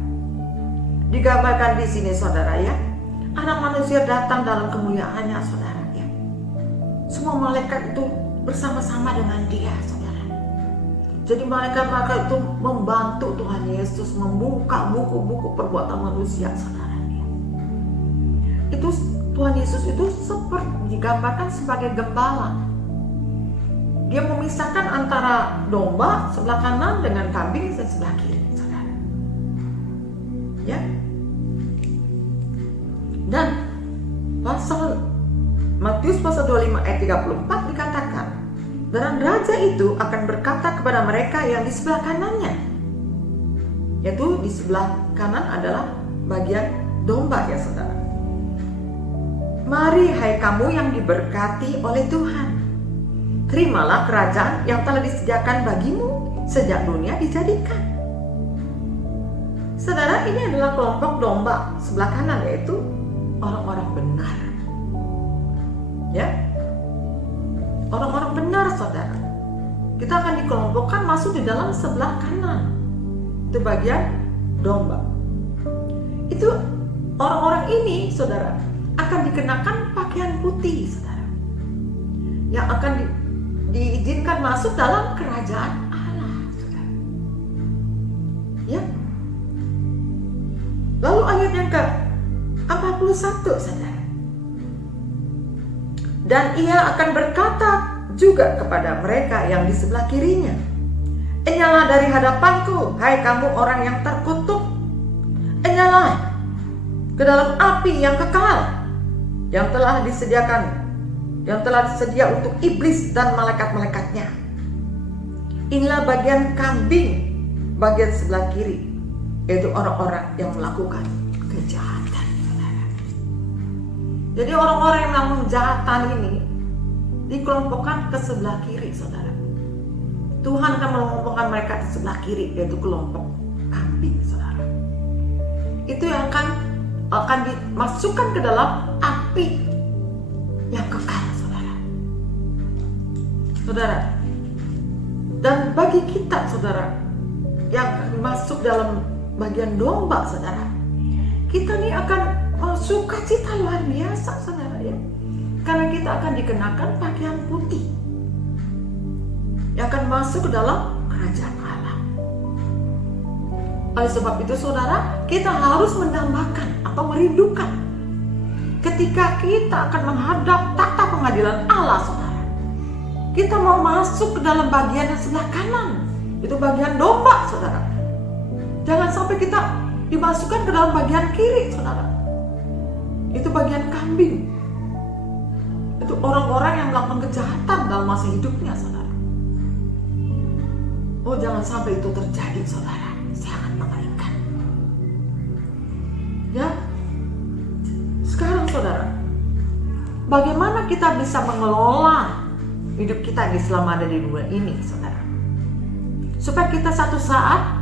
Digambarkan di sini, saudara, ya, Anak Manusia datang dalam kemuliaannya, saudara, ya. Semua malaikat itu bersama-sama dengan Dia, saudara. Jadi malaikat-malaikat itu membantu Tuhan Yesus membuka buku-buku perbuatan manusia, saudara, ya. Itu Tuhan Yesus itu seperti digambarkan sebagai gembala Dia memisahkan antara domba sebelah kanan dengan kambing sebelah kiri, saudara. Ya. Dan Matius pasal 25 ayat 34 dikatakan, dan raja itu akan berkata kepada mereka yang di sebelah kanannya, yaitu di sebelah kanan adalah bagian domba ya saudara. Mari hai kamu yang diberkati oleh Tuhan, terimalah kerajaan yang telah disediakan bagimu sejak dunia dijadikan. Saudara, ini adalah kelompok domba sebelah kanan, yaitu orang-orang benar. Ya, orang-orang benar saudara. Kita akan dikelompokkan masuk di dalam sebelah kanan. Itu bagian domba. Itu orang-orang ini saudara akan dikenakan pakaian putih saudara, yang akan diizinkan masuk dalam kerajaan Allah saudara. Ya. Lalu ayat yang ke-41 saudara. Dan ia akan berkata juga kepada mereka yang di sebelah kirinya, enyalah dari hadapanku, hai kamu orang yang terkutuk, enyalah ke dalam api yang kekal, yang telah disedia untuk iblis dan malaikat-malaikatnya. Inilah bagian kambing, bagian sebelah kiri, yaitu orang-orang yang melakukan kejahatan. Jadi orang-orang yang melakukan kejahatan ini dikelompokkan ke sebelah kiri saudara. Tuhan akan mengelompokkan mereka di sebelah kiri, yaitu kelompok kambing saudara. Itu yang akan dimasukkan ke dalam api yang kekal saudara. Saudara, dan bagi kita saudara yang masuk dalam bagian domba saudara, kita nih akan sukacita luar biasa saudara ya, karena kita akan dikenakan pakaian putih yang akan masuk ke dalam kerajaan Allah. Oleh sebab itu saudara, kita harus mendambakan atau merindukan ketika kita akan menghadap tahta pengadilan Allah saudara. Kita mau masuk ke dalam bagian yang sebelah kanan, itu bagian domba saudara. Jangan sampai kita dimasukkan ke dalam bagian kiri saudara, itu bagian kambing. Itu orang-orang yang melakukan kejahatan dalam masa hidupnya saudara. Oh, jangan sampai itu terjadi saudara, sangat mengerikan. Ya, sekarang saudara, bagaimana kita bisa mengelola hidup kita di selama ada di dunia ini saudara, supaya kita satu saat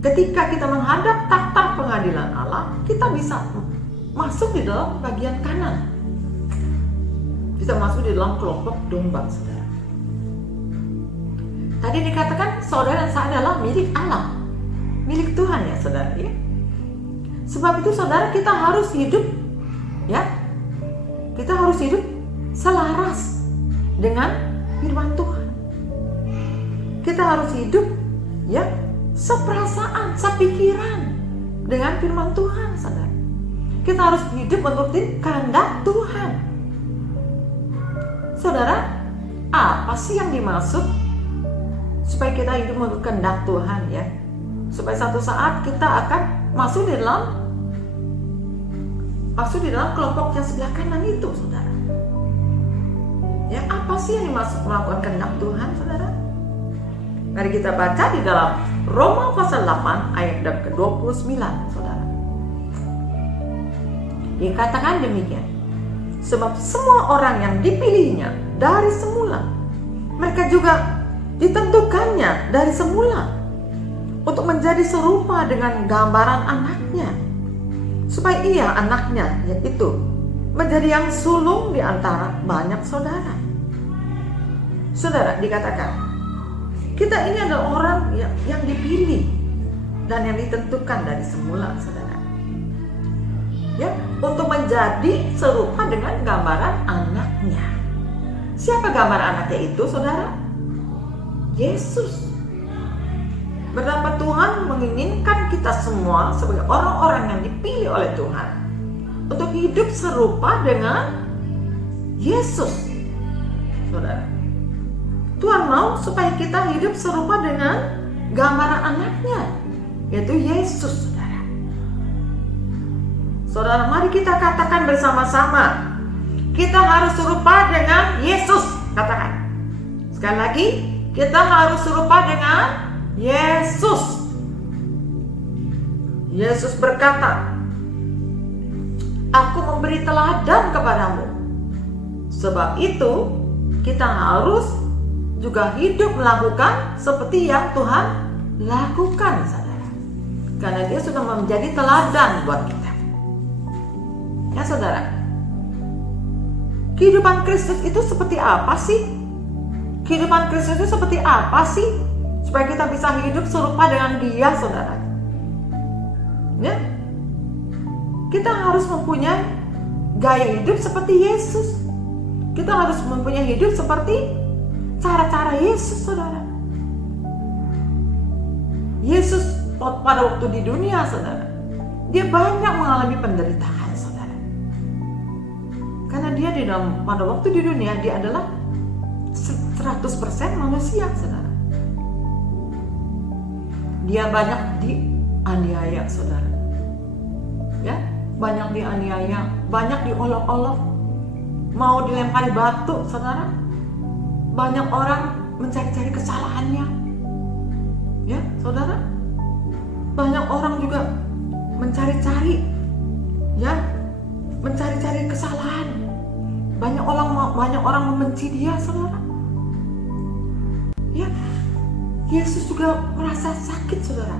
ketika kita menghadap tahta pengadilan Allah, kita bisa masuk di dalam bagian kanan, bisa masuk di dalam kelompok domba saudara. Tadi dikatakan saudara dan saya adalah milik Allah, milik Tuhan ya saudara ya. Sebab itu saudara, kita harus hidup ya, kita harus hidup selaras dengan firman Tuhan. Kita harus hidup ya seperasaan, sepikiran dengan firman Tuhan saudara. Kita harus hidup menuruti kehendak Tuhan. Saudara, apa sih yang dimaksud supaya kita hidup menurut kehendak Tuhan ya? Supaya satu saat kita akan masuk di dalam kelompok yang sebelah kanan itu saudara. Ya, apa sih yang dimaksud melakukan kehendak Tuhan saudara? Mari kita baca di dalam Roma pasal 8 ayat ke-29 saudara. Dikatakan demikian, sebab semua orang yang dipilihnya dari semula, mereka juga ditentukannya dari semula untuk menjadi serupa dengan gambaran anaknya, supaya ia anaknya yaitu menjadi yang sulung di antara banyak saudara. Saudara, dikatakan kita ini adalah orang yang dipilih dan yang ditentukan dari semula saudara. Ya, untuk menjadi serupa dengan gambaran anaknya. Siapa gambaran anaknya itu saudara? Yesus. Betapa Tuhan menginginkan kita semua sebagai orang-orang yang dipilih oleh Tuhan untuk hidup serupa dengan Yesus saudara. Tuhan mau supaya kita hidup serupa dengan gambaran anaknya, yaitu Yesus, saudara. Saudara, mari kita katakan bersama-sama, kita harus serupa dengan Yesus. Katakan sekali lagi, kita harus serupa dengan Yesus. Yesus berkata, aku memberi teladan kepadamu. Sebab itu kita harus juga hidup melakukan seperti yang Tuhan lakukan, saudara. Karena dia sudah menjadi teladan buat kita. Ya saudara, kehidupan Kristus itu seperti apa sih? Kehidupan Kristus itu seperti apa sih? Supaya kita bisa hidup serupa dengan dia, saudara. Ya, kita harus mempunyai gaya hidup seperti Yesus. Kita harus mempunyai hidup seperti cara-cara Yesus, saudara. Yesus pada waktu di dunia, saudara, dia banyak mengalami penderitaan, saudara. Karena dia pada waktu di dunia, dia adalah 100% manusia, saudara. Dia banyak dianiaya, saudara. Ya, banyak dianiaya, banyak diolok-olok, mau dilempari batu, saudara. Banyak orang mencari-cari kesalahannya, ya saudara. Banyak orang juga mencari-cari, ya, mencari-cari kesalahan. Banyak orang membenci dia, saudara. Ya, Yesus juga merasa sakit, saudara.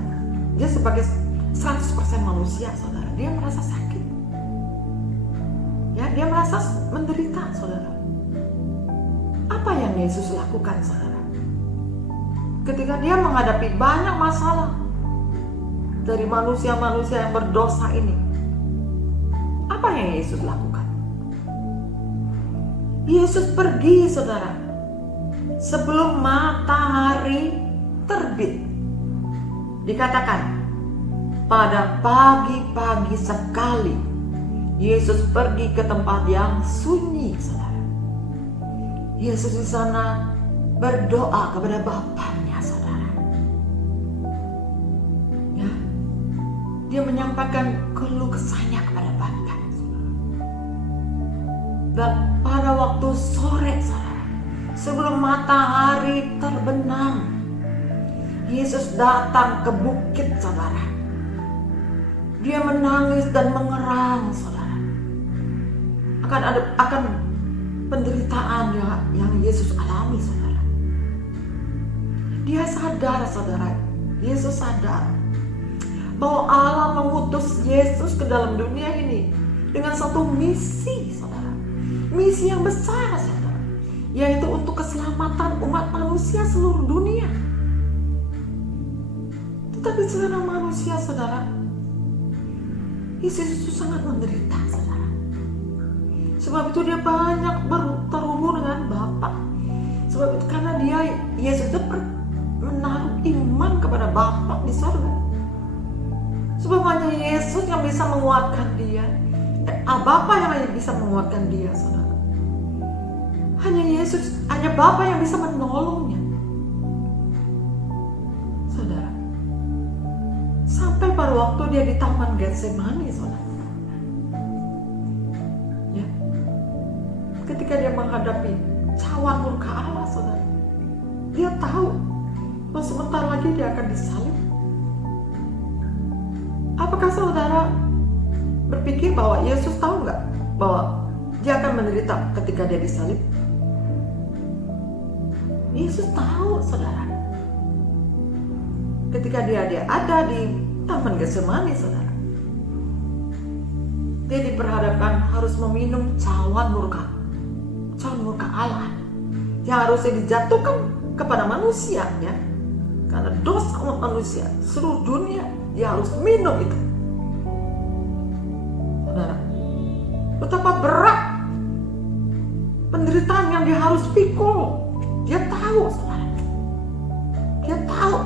Dia sebagai 100% manusia, saudara, dia merasa sakit. Ya, dia merasa menderita, saudara. Apa yang Yesus lakukan, saudara? Ketika dia menghadapi banyak masalah dari manusia-manusia yang berdosa ini, apa yang Yesus lakukan? Yesus pergi, saudara, sebelum matahari terbit. Dikatakan pada pagi-pagi sekali Yesus pergi ke tempat yang sunyi, saudara. Yesus di sana berdoa kepada Bapaknya, saudara. Ya, dia menyampaikan keluh kesahnya kepada Bapa. Dan pada waktu sore, saudara, sebelum matahari terbenam, Yesus datang ke bukit, saudara. Dia menangis dan mengerang, saudara. Akan penderitaan yang Yesus alami, saudara. Dia sadar, saudara. Yesus sadar bahwa Allah mengutus Yesus ke dalam dunia ini dengan satu misi, saudara. Misi yang besar, saudara, yaitu untuk keselamatan umat manusia seluruh dunia. Tetapi seorang manusia, saudara, Yesus itu sangat menderita, saudara. Sebab itu dia banyak terhubung dengan Bapa. Sebab itu karena Yesus itu menaruh iman kepada Bapa di sorga. Sebab hanya Yesus yang bisa menguatkan dia. Bapa yang bisa menguatkan dia, saudara. Hanya Bapa yang bisa menolongnya, saudara. Sampai pada waktu dia di Taman Getsemani, saudara. Ketika dia menghadapi cawan murka Allah, saudara, dia tahu bahwa sebentar lagi dia akan disalib. Apakah saudara berpikir bahwa Yesus tahu nggak bahwa dia akan menderita ketika dia disalib? Yesus tahu, saudara. Ketika dia ada di Taman Getsemani, saudara, dia diperhadapkan harus meminum cawan murka Allah yang harusnya dijatuhkan kepada manusia, ya, karena dosa umat manusia seluruh dunia, dia harus minum itu. Saudara, betapa berat penderitaan yang dia harus pikul. Dia tahu, saudara. Dia tahu,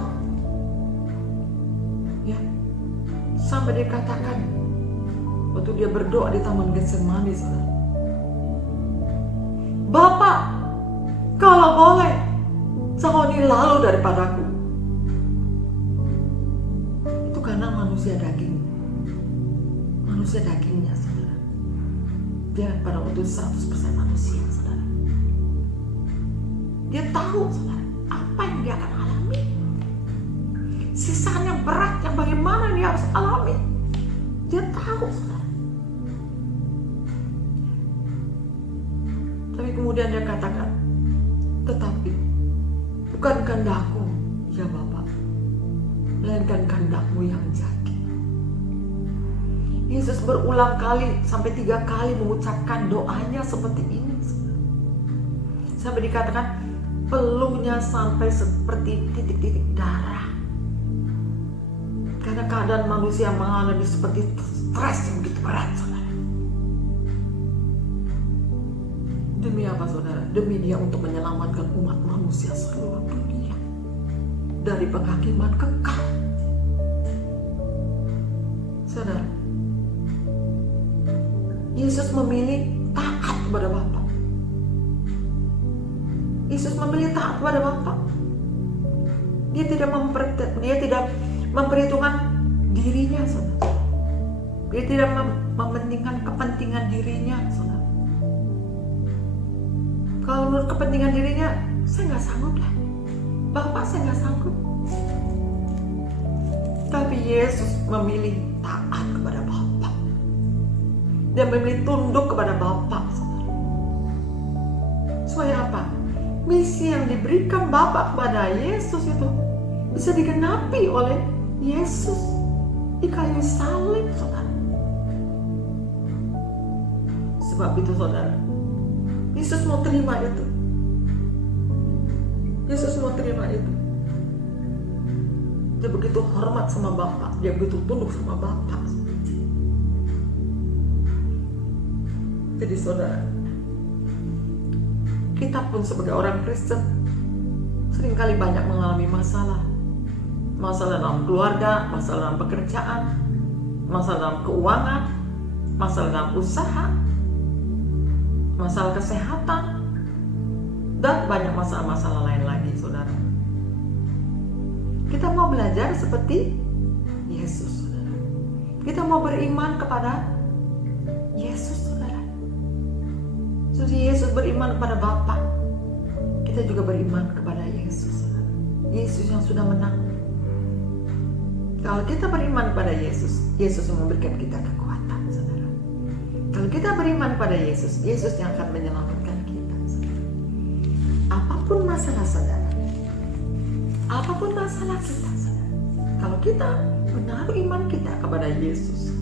ya, sampai dia katakan waktu dia berdoa di Taman Getsemani, saudara, Bapa, kalau boleh, lebih lalu daripadaku. Itu karena manusia daging. Manusia dagingnya, saudara. Dia pada waktu 100% manusia, saudara. Dia tahu, saudara, apa yang dia akan alami. Sisanya berat yang bagaimana dia harus alami. Dia tahu, saudara. Tapi kemudian dia katakan, tetapi bukan kehendakku, ya Bapa, melainkan kehendak-Mu yang jadi. Yesus berulang kali sampai 3 kali mengucapkan doanya seperti ini. Sampai dikatakan peluhnya sampai seperti titik-titik darah. Karena keadaan manusia mengalami seperti stres yang begitu berat, saudara. Demi apa, saudara? Demi dia untuk menyelamatkan umat manusia seluruh dunia dari penghakiman kekal. Saudara, Yesus memilih taat kepada Bapa. Yesus memilih taat kepada Bapa. Dia tidak memperhitungkan dirinya, saudara. Dia tidak mementingkan kepentingan dirinya, saudara. Kalau menurut kepentingan dirinya, saya nggak sanggup lah. Bapak, saya nggak sanggup. Tapi Yesus memilih taat kepada Bapa. Dia memilih tunduk kepada Bapa, saudara. Supaya apa? Misi yang diberikan Bapa kepada Yesus itu bisa digenapi oleh Yesus di kayu salib, saudara. Sebab itu, saudara, Yesus mau terima itu. Yesus mau terima itu. Dia begitu hormat sama Bapa, dia begitu tunduk sama Bapa. Jadi saudara, kita pun sebagai orang Kristen seringkali banyak mengalami masalah. Masalah dalam keluarga, masalah dalam pekerjaan, masalah dalam keuangan, masalah dalam usaha, masalah kesehatan, dan banyak masalah-masalah lain lagi, saudara. Kita mau belajar seperti Yesus, saudara. Kita mau beriman kepada Yesus, saudara. Seperti Yesus beriman kepada Bapa, kita juga beriman kepada Yesus, saudara. Yesus yang sudah menang. Kalau kita beriman pada Yesus, Yesus yang memberikan kita kekuatan, saudara. Kalau kita beriman pada Yesus, Yesus yang akan menyelamatkan kita, saudara. Apapun masalah saudara, apapun masalah kita, saudara, kalau kita menaruh iman kita kepada Yesus,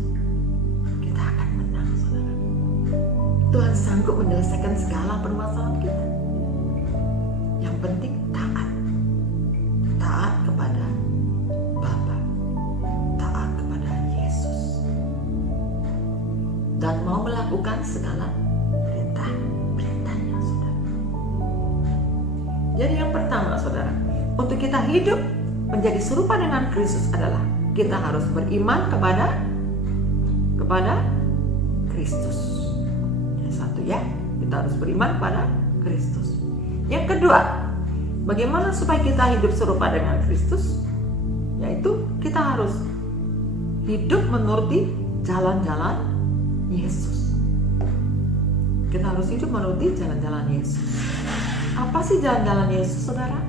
kita akan menang, saudara. Tuhan sanggup menyelesaikan segala permasalahan kita. Yang penting taat. Taat kepada Bapa, taat kepada Yesus, dan mau melakukan segala perintah-perintahnya, saudara. Jadi yang pertama, saudara, untuk kita hidup menjadi serupa dengan Kristus adalah kita harus beriman kepada Kristus. Yang satu, ya, kita harus beriman kepada Kristus. Yang kedua, bagaimana supaya kita hidup serupa dengan Kristus? Yaitu kita harus hidup menuruti jalan-jalan Yesus. Kita harus hidup menuruti jalan-jalan Yesus. Apa sih jalan-jalan Yesus, saudara?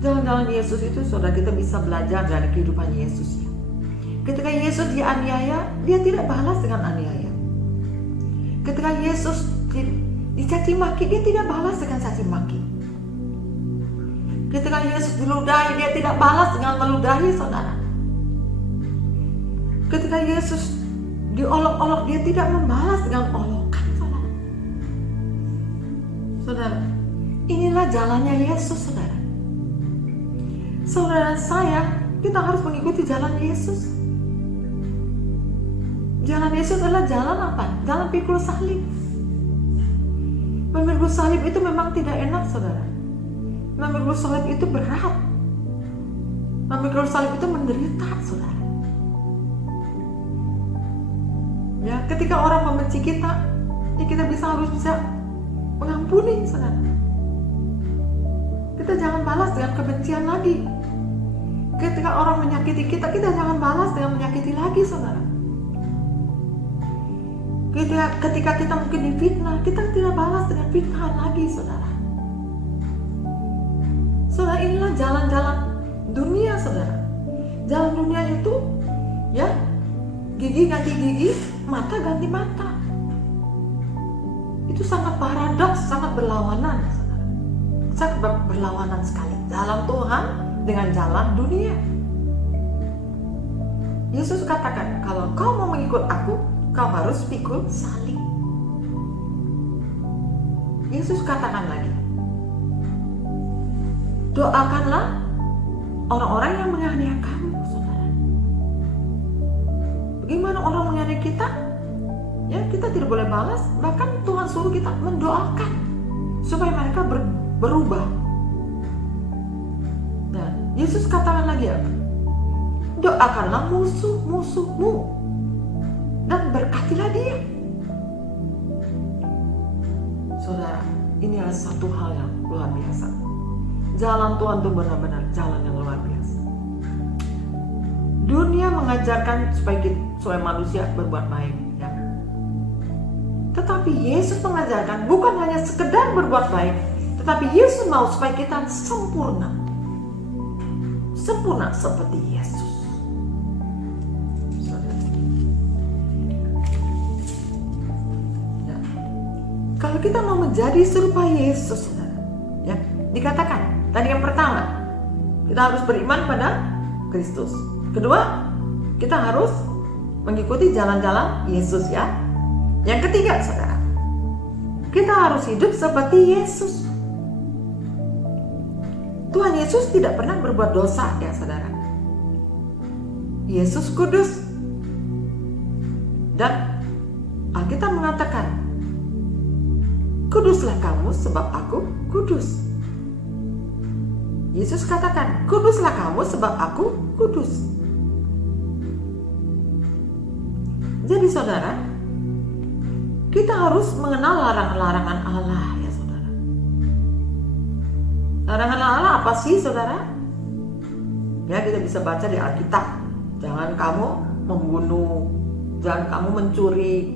Jalan-jalan Yesus itu, saudara, kita bisa belajar dari kehidupan Yesus. Ketika Yesus dianiaya, dia tidak balas dengan aniaya. Ketika Yesus dicaci maki, dia tidak balas dengan caci maki. Ketika Yesus diludahi, dia tidak balas dengan meludahi, saudara. Ketika Yesus diolok-olok, dia tidak membalas dengan olokan, saudara. Saudara, inilah jalannya Yesus, saudara. Saudara saya, kita harus mengikuti jalan Yesus. Jalan Yesus adalah jalan apa? Jalan pikul salib. Memikul salib itu memang tidak enak, saudara. Memikul salib itu berat. Memikul salib itu menderita, saudara. Ya, ketika orang membenci kita, ya kita harus bisa mengampuni, saudara. Kita jangan balas dengan kebencian lagi. Ketika orang menyakiti kita, kita jangan balas dengan menyakiti lagi, saudara. Ketika kita mungkin difitnah, kita tidak balas dengan fitnah lagi, saudara. Saudara, inilah jalan-jalan dunia, saudara. Jalan dunia itu, ya, gigi ganti gigi, mata ganti mata. Itu sangat paradoks, sangat berlawanan, saudara. Sangat berlawanan sekali. Jalan Tuhan dengan jalan dunia. Yesus katakan, kalau kau mau mengikut aku, kau harus pikul salib. Yesus katakan lagi, doakanlah orang-orang yang menganiaya kamu, saudara. Bagaimana orang menganiaya kita? Ya, kita tidak boleh balas. Bahkan Tuhan suruh kita mendoakan supaya mereka berubah. Nah, Yesus katakan lagi apa? Doakanlah musuh-musuhmu dan berkatilah dia. Saudara, ini adalah satu hal yang luar biasa. Jalan Tuhan itu benar-benar jalan yang luar biasa. Dunia mengajarkan supaya manusia berbuat baik, ya. Tetapi Yesus mengajarkan bukan hanya sekedar berbuat baik, tetapi Yesus mau supaya kita sempurna. Sempurna seperti Yesus. Ya. Kalau kita mau menjadi serupa Yesus, ya, dikatakan tadi yang pertama, kita harus beriman pada Kristus. Kedua, kita harus mengikuti jalan-jalan Yesus, ya. Yang ketiga, saudara, kita harus hidup seperti Yesus. Tuhan Yesus tidak pernah berbuat dosa, ya saudara. Yesus kudus. Dan Alkitab mengatakan, kuduslah kamu sebab aku kudus. Yesus katakan, kuduslah kamu sebab aku kudus. Jadi saudara, kita harus mengenal larangan-larangan Allah, ya saudara. Larangan Allah apa sih, saudara? Ya, kita bisa baca di Alkitab. Jangan kamu membunuh, jangan kamu mencuri,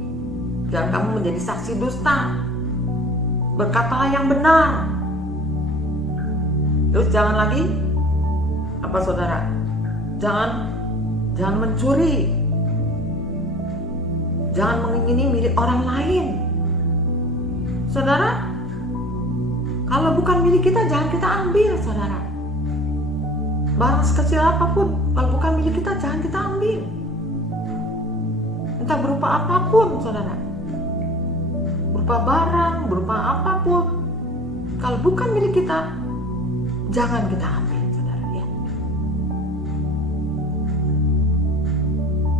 jangan kamu menjadi saksi dusta. Berkatalah yang benar. Terus jangan lagi apa, saudara? Jangan mencuri. Jangan mengingini milik orang lain. Saudara, kalau bukan milik kita, jangan kita ambil, saudara. Barang sekecil apapun, kalau bukan milik kita, jangan kita ambil. Entah berupa apapun, saudara. Berupa barang, berupa apapun. Kalau bukan milik kita, jangan kita ambil, saudara, ya.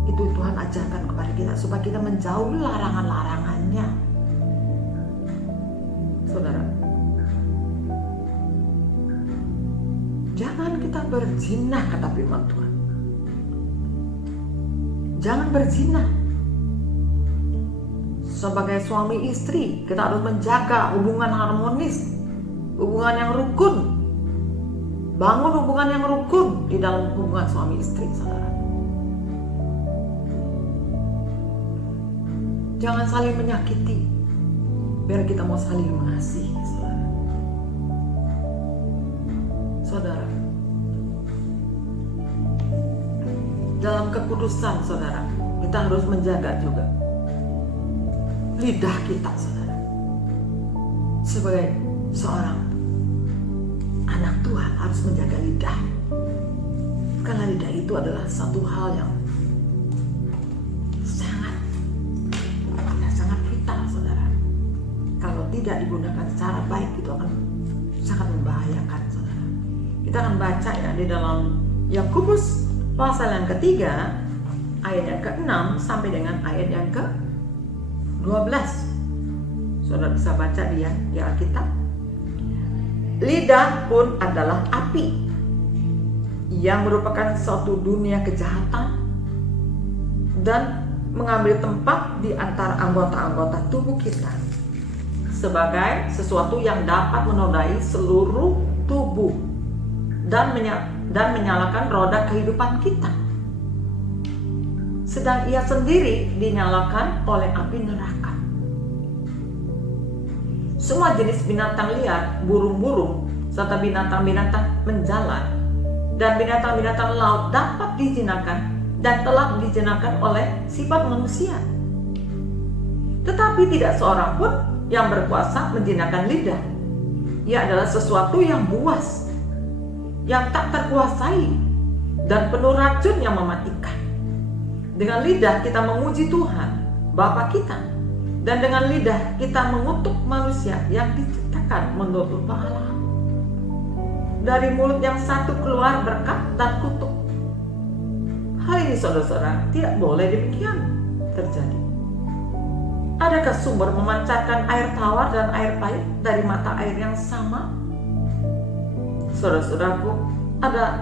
Itu Tuhan ajarkan kepada kita supaya kita menjauhi larangan-larangannya, saudara. Jangan kita berzina, kata firman Tuhan. Jangan berzina. Sebagai suami istri, kita harus menjaga hubungan harmonis, hubungan yang rukun. Bangun hubungan yang rukun di dalam hubungan suami istri, saudara. Jangan saling menyakiti, biar kita mau saling mengasihi, saudara. Saudara, dalam kekudusan, saudara, kita harus menjaga juga lidah kita, saudara. Sebagai seorang anak Tuhan harus menjaga lidah, karena lidah itu adalah satu hal yang sangat vital, saudara. Kalau tidak digunakan secara baik, itu akan sangat membahayakan, saudara. Kita akan baca, ya, di dalam Yakobus pasal yang ketiga, ayat yang ke-6 sampai dengan ayat yang ke-12. Saudara bisa baca di Alkitab. Lidah pun adalah api yang merupakan suatu dunia kejahatan dan mengambil tempat di antara anggota-anggota tubuh kita sebagai sesuatu yang dapat menodai seluruh tubuh dan menyalakan roda kehidupan kita. Sedang ia sendiri dinyalakan oleh api neraka. Semua jenis binatang liar, burung-burung, serta binatang-binatang menjalar, dan binatang-binatang laut dapat dijinakan dan telah dijinakan oleh sifat manusia. Tetapi tidak seorang pun yang berkuasa menjinakkan lidah. Ia adalah sesuatu yang buas, yang tak terkuasai, dan penuh racun yang mematikan. Dengan lidah kita memuji Tuhan, Bapa kita, dan dengan lidah kita mengutuk manusia yang diciptakan menurut rupa Allah. Dari mulut yang satu keluar berkat dan kutuk. Hal ini saudara-saudara tidak boleh demikian terjadi. Adakah sumber memancarkan air tawar dan air pahit dari mata air yang sama? Saudara-saudaraku,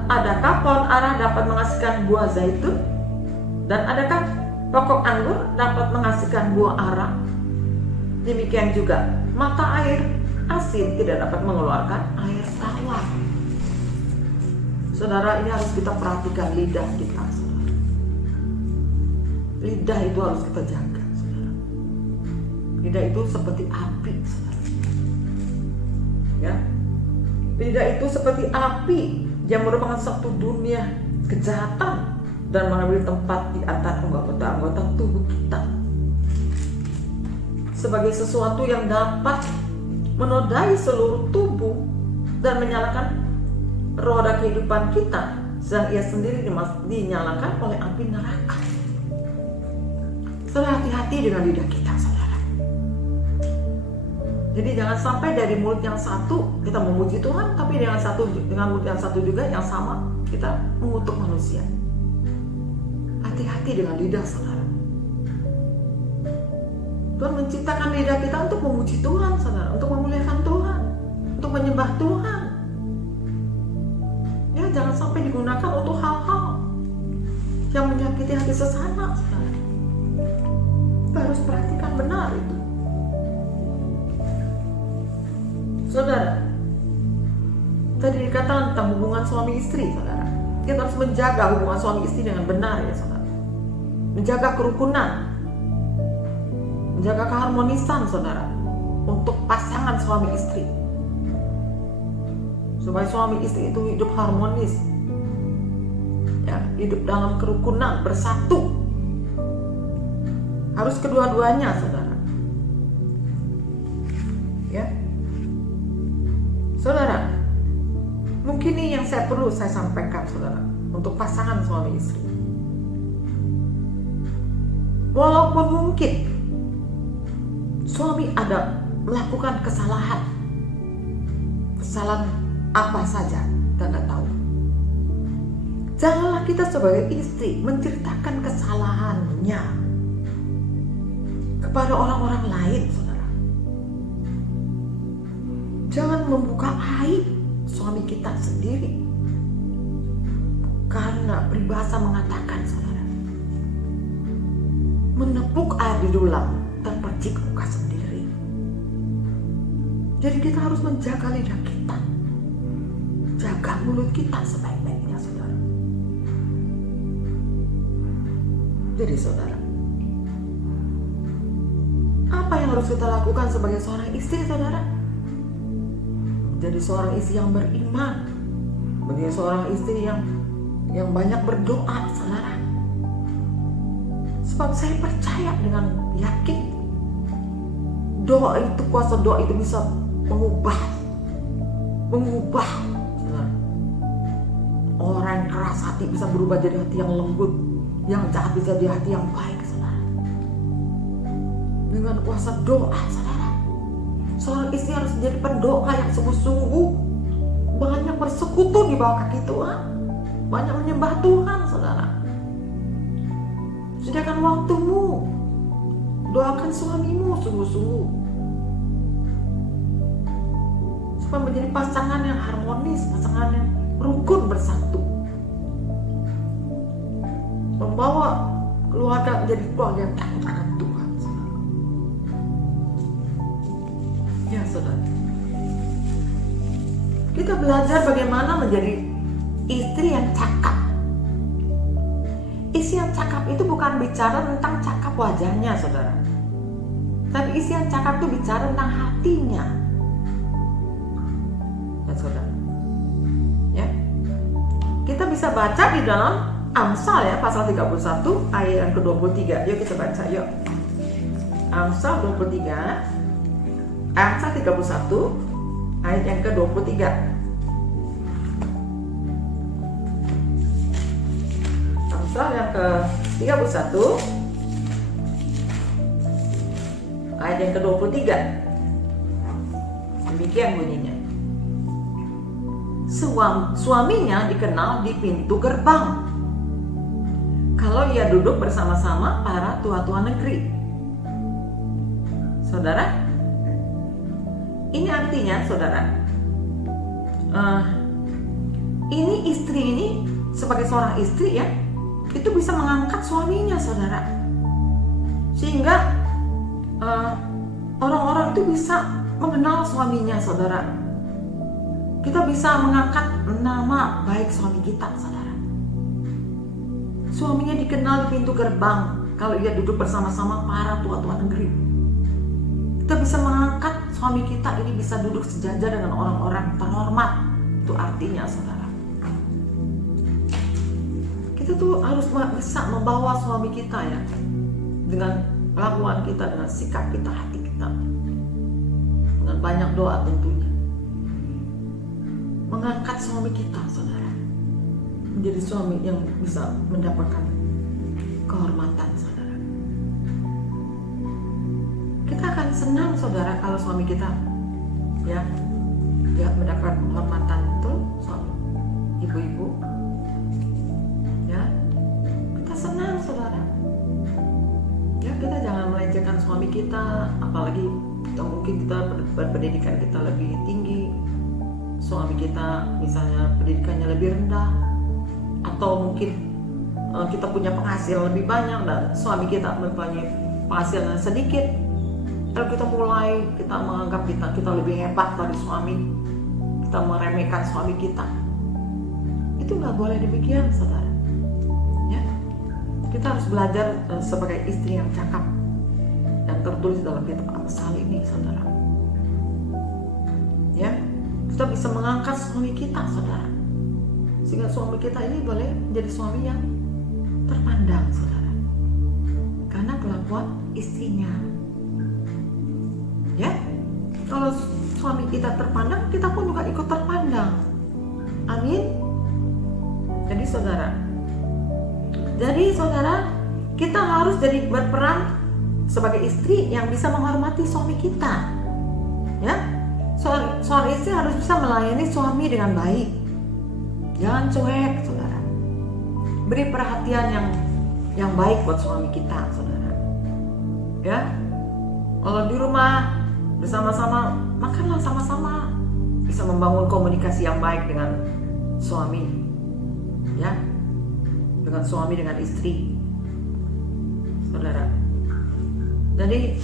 adakah pohon ara dapat menghasilkan buah zaitun? Dan adakah pokok anggur dapat menghasilkan buah ara? Demikian juga mata air asin tidak dapat mengeluarkan air tawar. Saudara, ini harus kita perhatikan lidah kita, saudara. Lidah itu harus kita jaga, saudara. Lidah itu seperti api, saudara. Ya, lidah itu seperti api yang merupakan satu dunia kejahatan dan mengambil tempat di antara anggota-anggota tubuh kita sebagai sesuatu yang dapat menodai seluruh tubuh dan menyalakan roda kehidupan kita, sedang ia sendiri dinyalakan oleh api neraka. Saudara, hati-hati dengan lidah kita, saudara. Jadi jangan sampai dari mulut yang satu kita memuji Tuhan, tapi dengan mulut yang satu juga yang sama kita mengutuk manusia. Hati-hati dengan lidah, saudara. Tuhan menciptakan lidah kita untuk memuji Tuhan, saudara, untuk memuliakan Tuhan, untuk menyembah Tuhan. Ya, jangan sampai digunakan untuk hal-hal yang menyakiti hati sesama, saudara. Kita harus perhatikan benar itu. Saudara, tadi dikatakan tentang hubungan suami istri, saudara. Kita harus menjaga hubungan suami istri dengan benar, ya saudara. Menjaga kerukunan, menjaga keharmonisan, saudara, untuk pasangan suami istri, supaya suami istri itu hidup harmonis, ya, hidup dalam kerukunan, bersatu. Harus kedua-duanya, saudara. Ya, saudara, mungkin ini yang perlu saya sampaikan, saudara, untuk pasangan suami istri. Walaupun mungkin suami ada melakukan kesalahan apa saja, kita nggak tahu. Janganlah kita sebagai istri menceritakan kesalahannya kepada orang-orang lain, saudara. Jangan membuka aib suami kita sendiri, karena peribahasa mengatakan, saudara, menepuk air di dulang terpercik muka sendiri. Jadi kita harus menjaga lidah kita, jaga mulut kita sebaik-baiknya, saudara. Jadi saudara, apa yang harus kita lakukan sebagai seorang istri, saudara? Jadi seorang istri yang beriman, menjadi seorang istri yang banyak berdoa, saudara. Sebab saya percaya dengan yakin doa itu, kuasa doa itu bisa mengubah, saudara. Orang yang keras hati bisa berubah jadi hati yang lembut, yang jahat bisa jadi hati yang baik, saudara. Dengan kuasa doa, saudara. Seorang istri harus menjadi pendoa yang sungguh-sungguh, banyak bersekutu di bawah kaki Tuhan, banyak menyembah Tuhan, saudara. Sediakan waktumu, doakan suamimu sungguh-sungguh, supaya menjadi pasangan yang harmonis, pasangan yang rukun bersatu, membawa keluarga menjadi keluarga yang takut akan Tuhan, saudara. Ya, saudara. Kita belajar bagaimana menjadi istri yang cakap. Istri yang cakap itu bukan bicara tentang cakap wajahnya, saudara. Tapi istri yang cakap itu bicara tentang hatinya. Ya, saudara. Ya. Kita bisa baca di dalam Amsal ya, pasal 31 ayat yang ke-23. Yuk kita baca yuk. Amsal 23, Amsal 31 ayat yang ke-23. Amsal yang ke-31 ayat yang ke-23. Demikian bunyinya. Suaminya dikenal di pintu gerbang kalau ia duduk bersama-sama para tua-tua negeri. Saudara, ini artinya saudara, ini istri ini sebagai seorang istri ya, itu bisa mengangkat suaminya, saudara, sehingga orang-orang itu bisa mengenal suaminya, saudara. Kita bisa mengangkat nama baik suami kita, saudara. Suaminya dikenal di pintu gerbang kalau ia duduk bersama-sama para tua-tua negeri. Kita bisa mengangkat suami kita ini bisa duduk sejajar dengan orang-orang terhormat. Itu artinya, saudara. Kita tuh harus bisa membawa suami kita ya, dengan kelakuan kita, dengan sikap kita, hati kita, dengan banyak doa tentunya. Mengangkat suami kita, saudara, menjadi suami yang bisa mendapatkan kehormatan, saudara. Kita akan senang, saudara, kalau suami kita ya mendapatkan kehormatan. Betul, suami ibu-ibu ya, kita senang, saudara. Ya, kita jangan melecehkan suami kita, apalagi mungkin kita berpendidikan kita lebih tinggi, suami kita misalnya pendidikannya lebih rendah, atau mungkin kita punya penghasilan lebih banyak dan suami kita mempunyai penghasilan sedikit, lalu kita menganggap kita lebih hebat dari suami, kita meremehkan suami kita. Itu nggak boleh demikian, saudara. Ya, kita harus belajar sebagai istri yang cakap yang tertulis dalam kitab Amsal ini, saudara. Ya, kita bisa mengangkat suami kita, saudara, sehingga suami kita ini boleh menjadi suami yang terpandang, saudara, karena kelakuan istrinya. Ya, kalau suami kita terpandang, kita pun juga ikut terpandang. Amin. Jadi saudara, kita harus jadi berperan sebagai istri yang bisa menghormati suami kita. Ya, seorang istri harus bisa melayani suami dengan baik. Jangan cuek, saudara. Beri perhatian yang baik buat suami kita, saudara. Ya, kalau di rumah bersama-sama, makanlah sama-sama, bisa membangun komunikasi yang baik dengan suami, ya, dengan suami, dengan istri, saudara. Jadi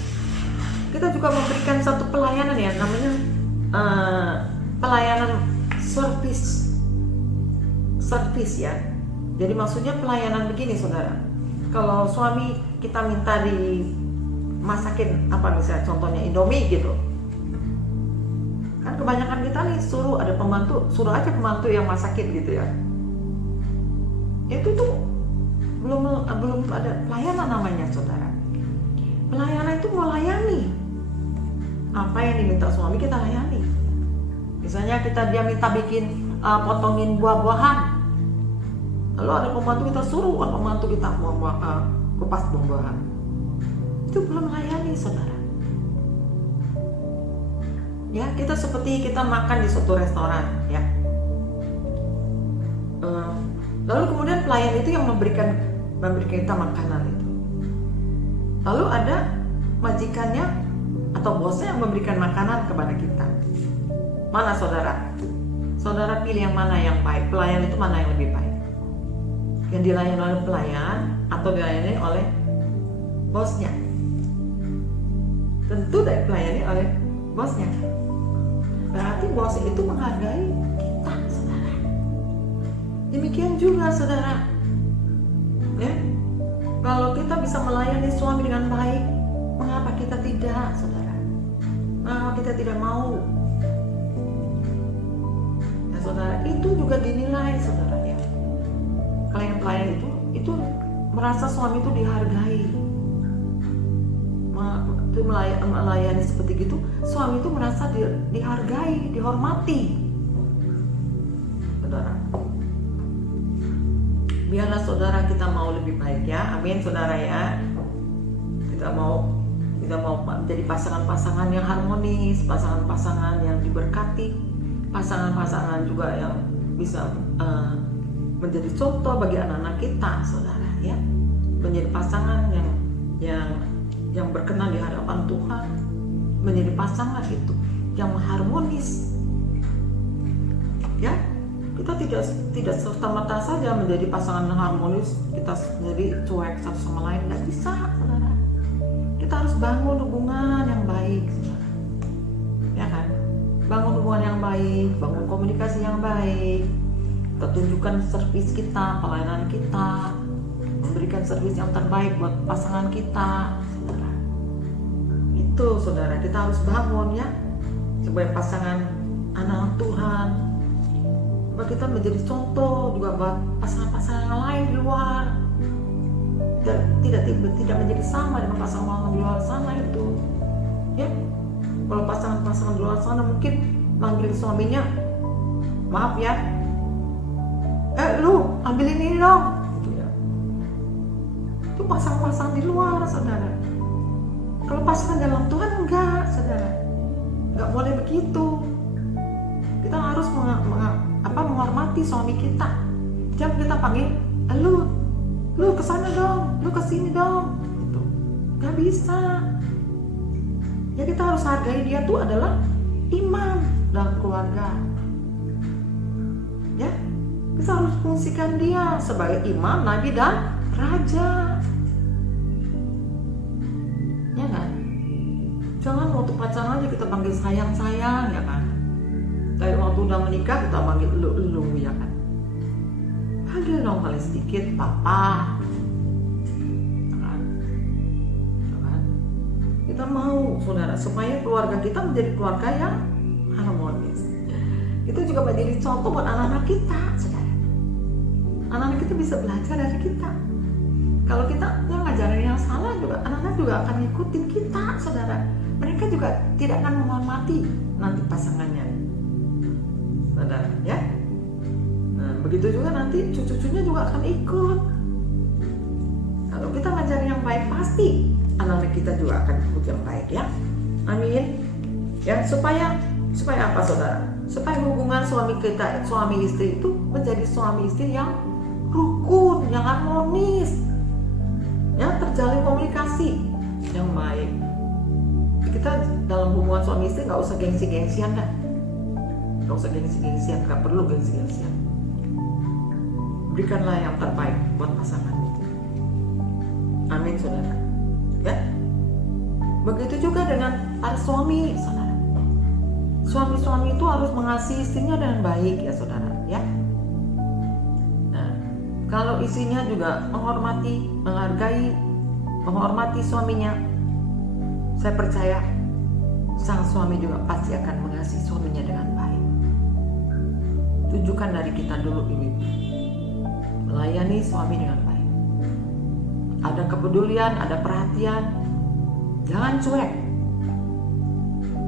kita juga memberikan satu pelayanan ya, namanya pelayanan service ya. Jadi maksudnya pelayanan begini, saudara. Kalau suami kita minta dimasakin apa, misalnya contohnya Indomie gitu, kan kebanyakan kita nih suruh aja pembantu yang masakin gitu ya. Itu tuh belum ada pelayanan namanya, saudara. Pelayanan itu melayani. Apa yang diminta suami kita layani. Misalnya dia minta bikin potongin buah-buahan, lalu ada pembantu kita suruh pembantu kita kupas buah-buahan. Itu belum melayani, saudara. Ya, kita seperti kita makan di suatu restoran ya. Lalu kemudian pelayan itu yang memberikan kita makanan itu. Lalu ada majikannya atau bosnya yang memberikan makanan kepada kita. Mana, saudara? Saudara pilih yang mana yang baik? Pelayan itu mana yang lebih baik? Yang dilayani oleh pelayan atau dilayani oleh bosnya? Tentu dilayani oleh bosnya. berarti bos itu menghargai kita, saudara. Demikian juga, saudara. Ya, kalau kita bisa melayani suami dengan baik, mengapa kita tidak, saudara? Mengapa kita tidak mau? Ya, saudara, itu juga dinilai, saudara, ya. Klien-klien itu merasa suami itu dihargai. Itu melayani seperti gitu, suami itu merasa dihargai, dihormati, saudara. Biarlah saudara kita mau lebih baik, ya, amin, saudara, ya. Kita mau menjadi pasangan-pasangan yang harmonis, pasangan-pasangan yang diberkati, pasangan-pasangan juga yang bisa menjadi contoh bagi anak-anak kita, saudara, ya. Menjadi pasangan yang berkenan di hadapan Tuhan, menjadi pasangan itu yang harmonis, ya. Kita tidak serta-merta saja menjadi pasangan yang harmonis, kita menjadi cuek satu sama lain, nggak bisa, saudara. Kita harus bangun hubungan yang baik, saudara, ya kan? Bangun hubungan yang baik, bangun komunikasi yang baik. Kita tunjukkan servis kita, pelayanan kita, memberikan servis yang terbaik buat pasangan kita, saudara. Itu, saudara, kita harus bangun, ya, sebagai pasangan anak Tuhan. Supaya kita menjadi contoh juga buat pasangan-pasangan yang lain di luar. Tidak menjadi sama dengan pasangan di luar sana itu, ya. Kalau pasangan-pasangan di luar sana mungkin manggil suaminya, maaf ya, lu ambilin ini dong, gitu ya. Itu pasangan-pasangan di luar, saudara. Kalau pasangan dalam Tuhan enggak, saudara, enggak boleh begitu. Kita harus menghormati suami kita. Jangan kita panggil, lu kesana dong, lu kesini dong, gitu. Gak bisa. Ya, kita harus hargai dia tuh adalah imam dalam keluarga. Ya, kita harus fungsikan dia sebagai imam, nabi, dan raja. Ya kan? Jangan waktu pacaran aja kita panggil sayang-sayang, ya kan? Dari waktu udah menikah kita panggil lu, ya kan? Panggil dong paling sedikit papa, kan? Kita mau, saudara, supaya keluarga kita menjadi keluarga yang harmonis. Itu juga menjadi contoh buat anak-anak kita, saudara. Anak-anak kita bisa belajar dari kita. Kalau kita yang ngajarin yang salah juga, anak-anak juga akan ngikutin kita, saudara. Mereka juga tidak akan menghormati nanti pasangannya, saudara, ya. Nah, begitu juga nanti cucu-cucunya juga akan ikut. Kalau kita ngajarin yang baik, pasti anak-anak kita juga akan ikut yang baik, ya. Amin. Ya, supaya apa, saudara? Supaya hubungan suami istri itu menjadi suami istri yang rukun, yang harmonis, ya, terjalin komunikasi yang baik. Kita dalam hubungan suami istri nggak usah gengsi-gengsian, dah. Nggak usah gengsi-gengsian, nggak perlu gengsi-gengsian. Berikanlah yang terbaik buat pasangan itu. Amin, saudara. Ya. Begitu juga dengan para suami, saudara. Suami-suami itu harus mengasihi istrinya dengan baik, ya, saudara, ya. Nah, kalau istrinya juga menghormati, menghargai, menghormati suaminya, saya percaya sang suami juga pasti akan mengasihi suaminya dengan baik. Tunjukkan dari kita dulu ini, melayani suami dengan baik. Ada kepedulian, ada perhatian. Jangan cuek.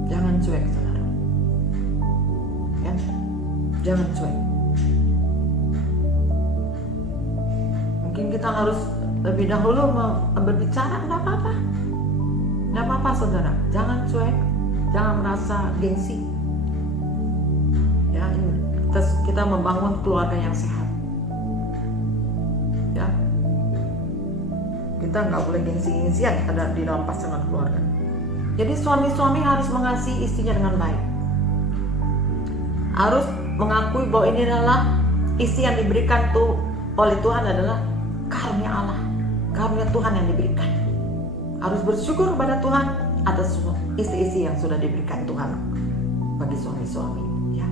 Jangan cuek, saudara. Ya, jangan cuek. Mungkin kita harus lebih dahulu berbicara, enggak apa-apa. Enggak apa-apa, saudara. Jangan cuek. Jangan merasa gengsi. Ya, kita membangun keluarga yang sehat. Ya, kita nggak boleh gengsi-gengsian ada di dalam pasangan keluarga. Jadi suami-suami harus mengasihi istrinya dengan baik. Harus mengakui bahwa ini adalah istri yang diberikan tuh oleh Tuhan, adalah karunia Allah, karunia Tuhan yang diberikan. Harus bersyukur kepada Tuhan atas istri-istri yang sudah diberikan Tuhan bagi suami-suami, ya.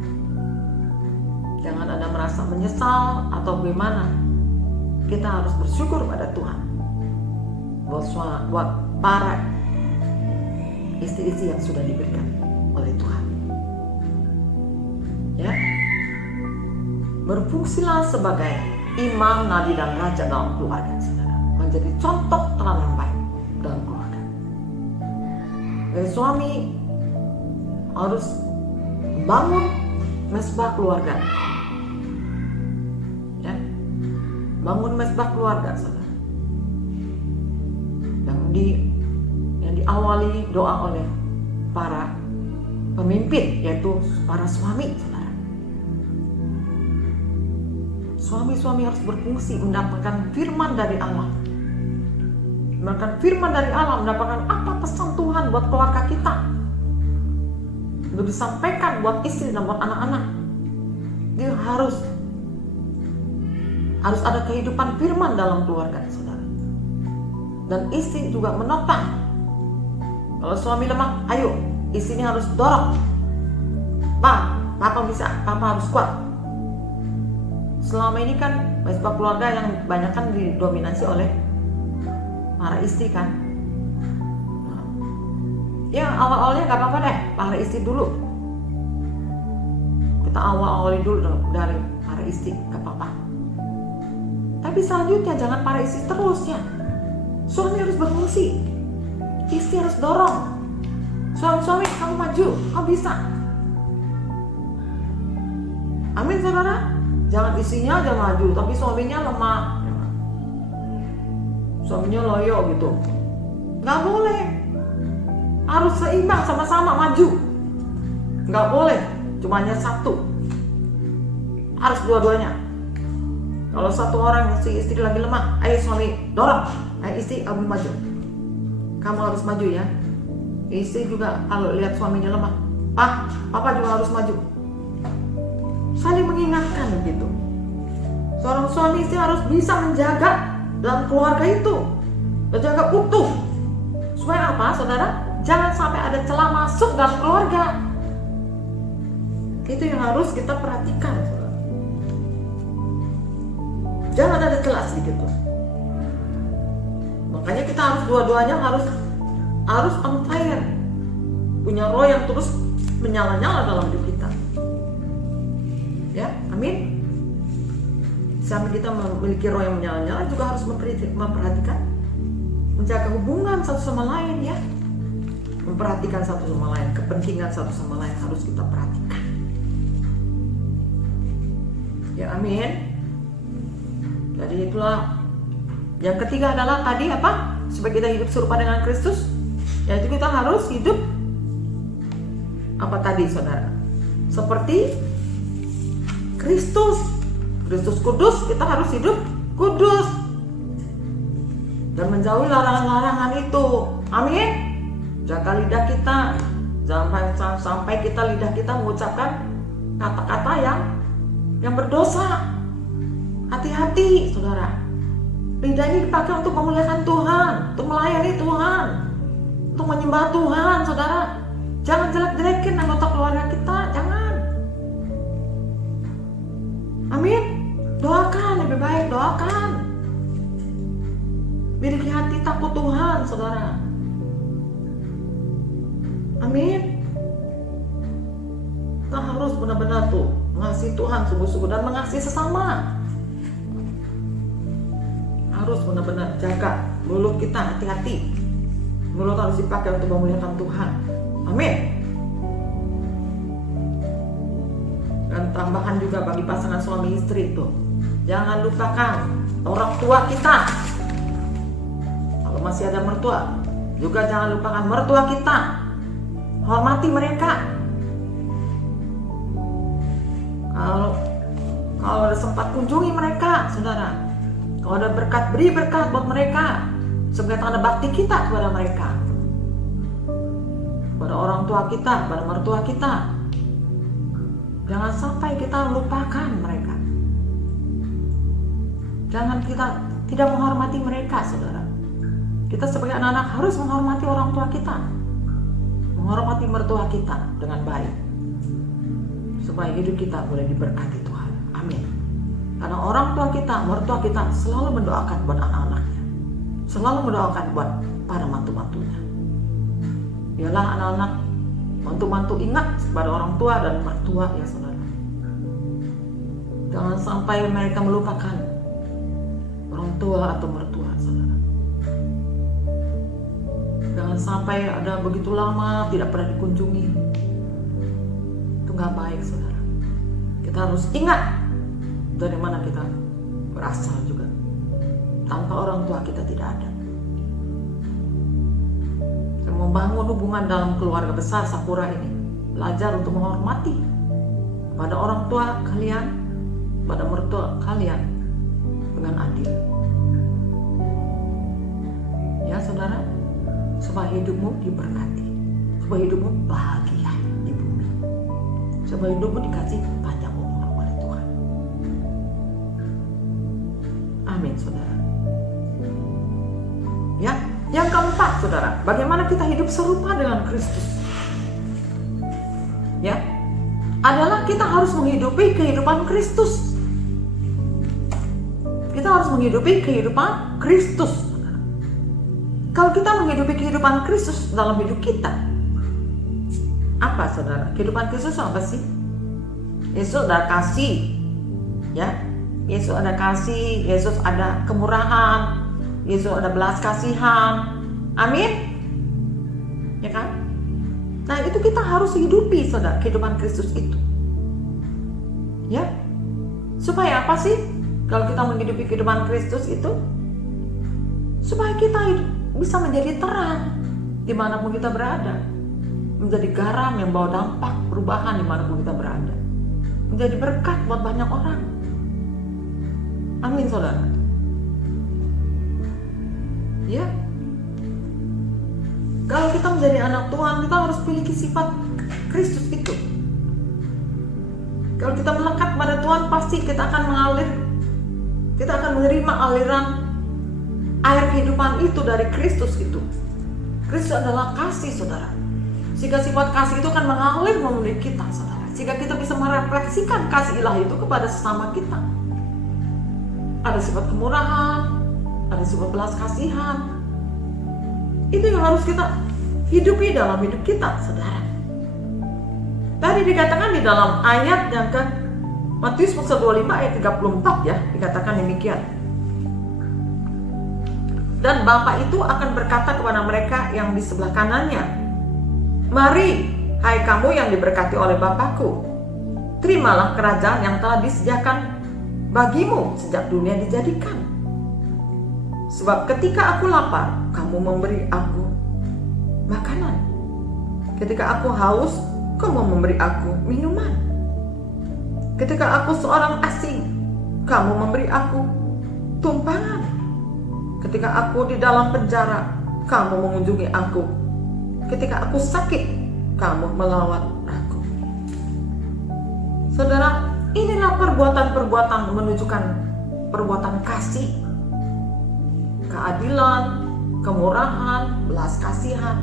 Jangan Anda merasa menyesal atau bagaimana. Kita harus bersyukur pada Tuhan buat para istri-istri yang sudah diberikan oleh Tuhan. Ya. Berfungsilah sebagai imam, nabi, dan raja dalam keluarga, saudara. Menjadi contoh teladan yang baik dalam keluarga. Jadi suami harus bangun mesbah keluarga. Ya. Bangun mesbah keluarga, saudara. Yang diawali doa oleh para pemimpin, yaitu para suami, saudara. Suami-suami harus berfungsi mendapatkan firman dari Allah. Mendapatkan firman dari Allah, mendapatkan apa pesan Tuhan buat keluarga kita. Untuk disampaikan buat istri dan buat anak-anak. Dia harus ada kehidupan firman dalam keluarga, saudara. Dan istri juga menopang. Kalau suami lemah, ayo, istrinya harus dorong. Papa bisa, papa harus kuat. Selama ini kan mesbah keluarga yang banyak kan didominasi oleh para istri kan. Ya awal-awalnya gak apa-apa deh, para istri dulu. Kita awali dulu dari para istri, gak apa-apa. Tapi selanjutnya jangan para istri terus ya. Suami harus berfungsi, istri harus dorong. Suami-suami, kamu maju, kamu bisa. Amin, saudara. Jangan istrinya aja maju, tapi suaminya lemah. Suaminya loyo gitu. Gak boleh. Harus seimbang, sama-sama maju. Gak boleh, cuma hanya satu. Harus dua-duanya. Kalau satu orang si istri lagi lemah, ayo suami dorong. Ayo istri, kamu maju. Kamu harus maju ya. Istri juga kalau lihat suaminya lemah, papa juga harus maju. Saling mengingatkan begitu. Seorang suami istri harus bisa menjaga dalam keluarga itu, menjaga utuh. Supaya apa, saudara? Jangan sampai ada celah masuk dalam keluarga. Itu yang harus kita perhatikan, saudara. Jangan ada celah sedikit pun. Makanya kita harus dua-duanya harus on fire. Punya roh yang terus menyala-nyala dalam hidup kita. Ya, amin. Sampai kita memiliki roh yang menyala-nyala juga harus memperhatikan, menjaga hubungan satu sama lain ya. Memperhatikan satu sama lain, kepentingan satu sama lain harus kita perhatikan. Ya, amin. Jadi itulah yang ketiga adalah tadi apa? Supaya kita hidup serupa dengan Kristus, yaitu kita harus hidup apa tadi, saudara? Seperti Kristus kudus, kita harus hidup kudus dan menjauhi larangan-larangan itu. Amin. Jaga lidah kita, jangan sampai lidah kita mengucapkan kata-kata yang berdosa. Hati-hati, saudara. Lidah ini dipakai untuk memuliakan Tuhan, untuk melayani Tuhan, untuk menyembah Tuhan, saudara. Jangan jelek-jelekin anggota keluarga kita, jangan. Amin. Doakan, lebih baik doakan. Miliki hati takut Tuhan, saudara. Amin. Kita harus benar-benar tuh mengasihi Tuhan sungguh-sungguh dan mengasihi sesama. Harus benar-benar jaga mulut kita, hati-hati. Mulut harus dipakai untuk memuliakan Tuhan. Amin. Dan tambahan juga bagi pasangan suami istri itu, jangan lupakan orang tua kita. Kalau masih ada mertua, juga jangan lupakan mertua kita. Hormati mereka. Kalau ada sempat kunjungi mereka, saudara. Kalau ada berkat, beri berkat buat mereka sebagai tanda bakti kita kepada mereka, pada orang tua kita, pada mertua kita. Jangan sampai kita lupakan mereka. Jangan kita tidak menghormati mereka, saudara. Kita sebagai anak-anak harus menghormati orang tua kita, menghormati mertua kita dengan baik. supaya hidup kita boleh diberkati Tuhan. Amin. Karena orang tua kita, mertua kita selalu mendoakan buat anak-anaknya, selalu mendoakan buat para mantu-mantunya. Biarlah anak-anak, mantu-mantu ingat kepada orang tua dan mertua ya saudara. Jangan sampai mereka melupakan orang tua atau mertua saudara. Jangan sampai ada begitu lama tidak pernah dikunjungi. Itu gak baik saudara. Kita harus ingat dari mana kita berasal juga. Tanpa orang tua kita tidak ada. Saya membangun hubungan dalam keluarga besar Sakura ini. Belajar untuk menghormati pada orang tua kalian, pada mertua kalian dengan adil. Ya saudara, supaya hidupmu diberkati, supaya hidupmu bahagia di bumi, supaya hidupmu dikasih panjang umur oleh Tuhan. Amin saudara. Ya, yang keempat saudara, bagaimana kita hidup serupa dengan Kristus? Ya, adalah kita harus menghidupi kehidupan Kristus. Kita harus menghidupi kehidupan Kristus. Kalau kita menghidupi kehidupan Kristus dalam hidup kita, apa saudara? Kehidupan Kristus apa sih? Yesus ada kasih, ya. Yesus ada kasih, Yesus ada kemurahan, Yesus ada belas kasihan. Amin. Ya kan? Nah, itu kita harus hidupi saudara, kehidupan Kristus itu. Ya. Supaya apa sih? Kalau kita menghidupi kehidupan Kristus itu, supaya kita bisa menjadi terang dimanapun kita berada, menjadi garam yang bawa dampak perubahan dimanapun kita berada, menjadi berkat buat banyak orang. Amin saudara. Ya, kalau kita menjadi anak Tuhan, kita harus miliki sifat Kristus itu. Kalau kita melekat pada Tuhan, pasti kita akan mengalir, kita akan menerima aliran air kehidupan itu dari Kristus itu. Kristus adalah kasih saudara. Sehingga sifat kasih itu akan mengalir memenuhi kita saudara. Sehingga kita bisa merefleksikan kasih ilahi itu kepada sesama kita. Ada sifat kemurahan, ada sifat belas kasihan. Itu yang harus kita hidupi dalam hidup kita saudara. Tadi dikatakan di dalam ayat yang ke Matius pasal 25 ayat 34 ya, dikatakan demikian. Dan Bapa itu akan berkata kepada mereka yang di sebelah kanannya, "Mari, hai kamu yang diberkati oleh Bapakku, terimalah kerajaan yang telah disediakan bagimu sejak dunia dijadikan. Sebab ketika aku lapar, kamu memberi aku makanan. Ketika aku haus, kamu memberi aku minuman. Ketika aku seorang asing, kamu memberi aku tumpangan. Ketika aku di dalam penjara, kamu mengunjungi aku. Ketika aku sakit, kamu melawat aku." Saudara, inilah perbuatan-perbuatan menunjukkan perbuatan kasih, keadilan, kemurahan, belas kasihan.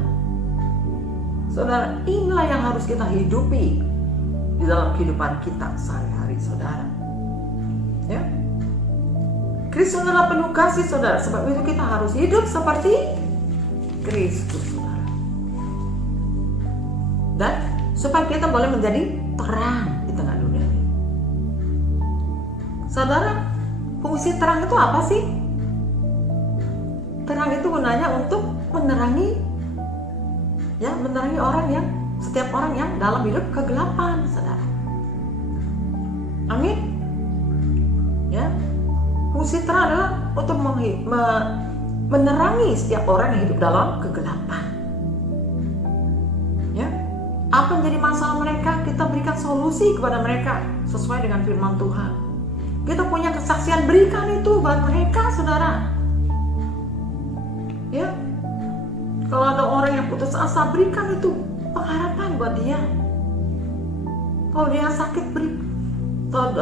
Saudara, inilah yang harus kita hidupi di dalam kehidupan kita sehari-hari saudara. Ya, Kristus adalah penuh kasih saudara. Sebab itu kita harus hidup seperti Kristus saudara. Dan supaya kita boleh menjadi terang di tengah dunia ini. Saudara, fungsi terang itu apa sih? Terang itu gunanya untuk menerangi, ya, menerangi setiap orang yang dalam hidup kegelapan saudara. Amin. Ya. Fungsi terang adalah untuk menerangi setiap orang yang hidup dalam kegelapan. Ya, apa yang jadi masalah mereka, kita berikan solusi kepada mereka sesuai dengan firman Tuhan. Kita punya kesaksian, berikan itu buat mereka, saudara. Ya, kalau ada orang yang putus asa, berikan itu pengharapan buat dia. Kalau dia sakit, beri,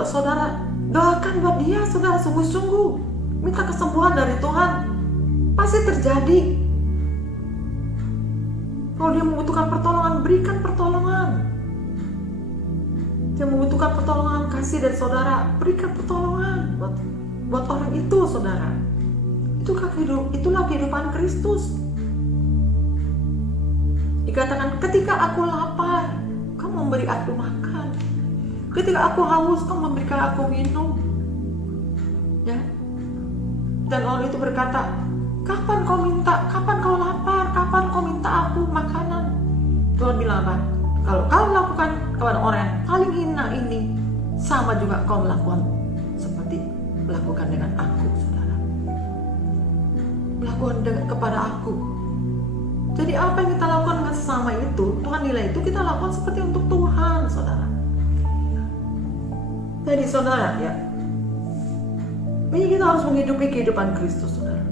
saudara, doakan buat dia, saudara, sungguh-sungguh. Minta kesembuhan dari Tuhan. Pasti terjadi. Kalau dia membutuhkan pertolongan, berikan pertolongan. yang membutuhkan pertolongan, kasih dari saudara, berikan pertolongan buat orang itu, saudara. Itulah kehidupan Kristus. Dikatakan, ketika aku lapar, kamu memberi aku makan. Ketika aku haus, kamu memberikan aku minum. Ya. Dan orang itu berkata, kapan kau minta? Kapan kau lapar? Kapan kau minta aku makanan? Tuhan bilang apa? Kalau kau lakukan kepada orang yang paling hina ini, sama juga kau melakukan seperti melakukan dengan aku, saudara. Melakukan kepada aku. Jadi apa yang kita lakukan dengan sesama itu, Tuhan nilai itu kita lakukan seperti untuk Tuhan, saudara. Jadi saudara, ya, ini kita harus menghidupi kehidupan Kristus, saudara.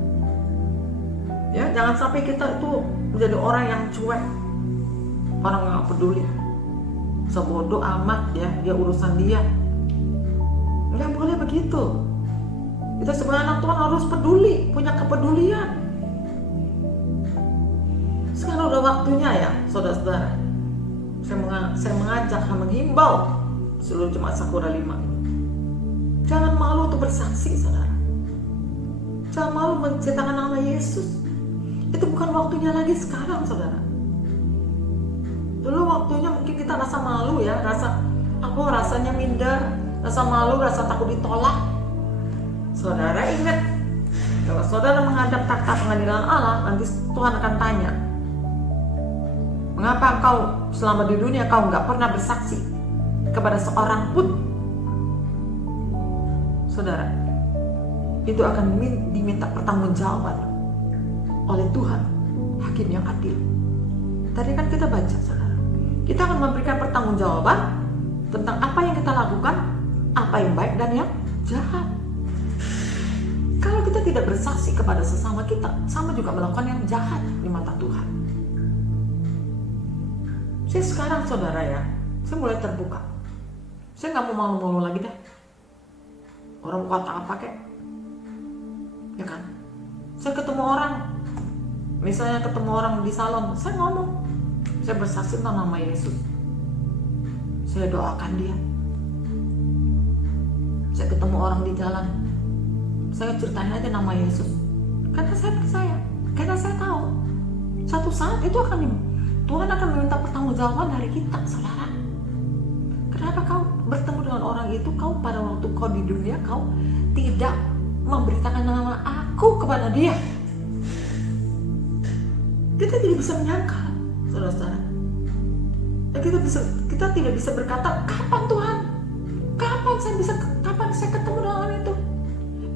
Ya, jangan sampai kita itu menjadi orang yang cuek, orang yang gak peduli, sebodoh amat, ya, dia urusan dia. Nggak boleh begitu. Kita sebagai anak Tuhan harus peduli, punya kepedulian. Sekarang udah waktunya, ya, saudara-saudara. Saya mengajak, menghimbau seluruh jemaat Sakura 5. Jangan malu untuk bersaksi, saudara. Jangan malu menceritakan nama Yesus. Itu bukan waktunya lagi sekarang, saudara. Dulu waktunya mungkin kita rasa malu, ya, rasanya minder, rasa malu, rasa takut ditolak. Saudara ingat, kalau saudara menghadap takhta pengadilan Allah, nanti Tuhan akan tanya, mengapa kau selama di dunia kau nggak pernah bersaksi kepada seorang pun? Saudara, itu akan diminta pertanggungjawaban oleh Tuhan, Hakim yang adil. Tadi kan kita baca, saudara, kita akan memberikan pertanggungjawaban tentang apa yang kita lakukan, apa yang baik dan yang jahat. Kalau kita tidak bersaksi kepada sesama kita, sama juga melakukan yang jahat di mata Tuhan. Saya sekarang, saudara, ya, saya mulai terbuka. Saya nggak mau malu-malu lagi deh. Orang kata apa kek, ya kan? Saya ketemu orang, misalnya ketemu orang di salon, saya ngomong, saya bersaksi tentang nama Yesus. Saya doakan dia. Saya ketemu orang di jalan, saya ceritain aja nama Yesus. Karena saya percaya, karena saya tahu satu saat itu Tuhan akan meminta pertanggungjawaban dari kita, saudara. Kenapa kau bertemu dengan orang itu, kau pada waktu kau di dunia, kau tidak memberitakan nama aku kepada dia? Kita tidak bisa menyangkal, saudara-saudara. Dan kita tidak bisa berkata, kapan Tuhan? Kapan saya ketemu dengan orang itu?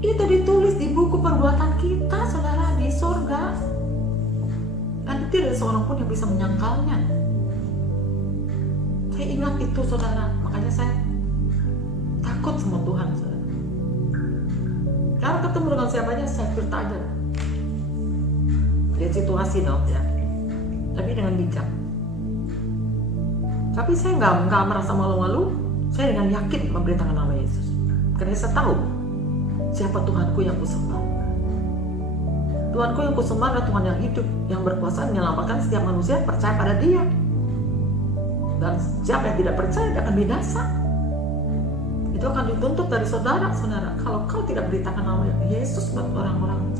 Itu ditulis di buku perbuatan kita, saudara, di surga. Dan tidak ada seorang pun yang bisa menyangkalnya. Saya ingat itu, saudara. Makanya saya takut sama Tuhan, saudara. Kalau ketemu dengan siapa aja, saya cerita aja. Lihat situasi dong, ya. Tapi dengan bijak. Tapi saya nggak merasa malu-malu. Saya dengan yakin memberitakan nama Yesus. Karena saya tahu siapa Tuhanku yang kusembah. Tuhanku yang kusembah adalah Tuhan yang hidup, yang berkuasa menyelamatkan setiap manusia percaya pada Dia. Dan siapa yang tidak percaya dia akan binasa. Itu akan dituntut dari saudara-saudara. Kalau kau tidak beritakan nama Yesus buat orang-orang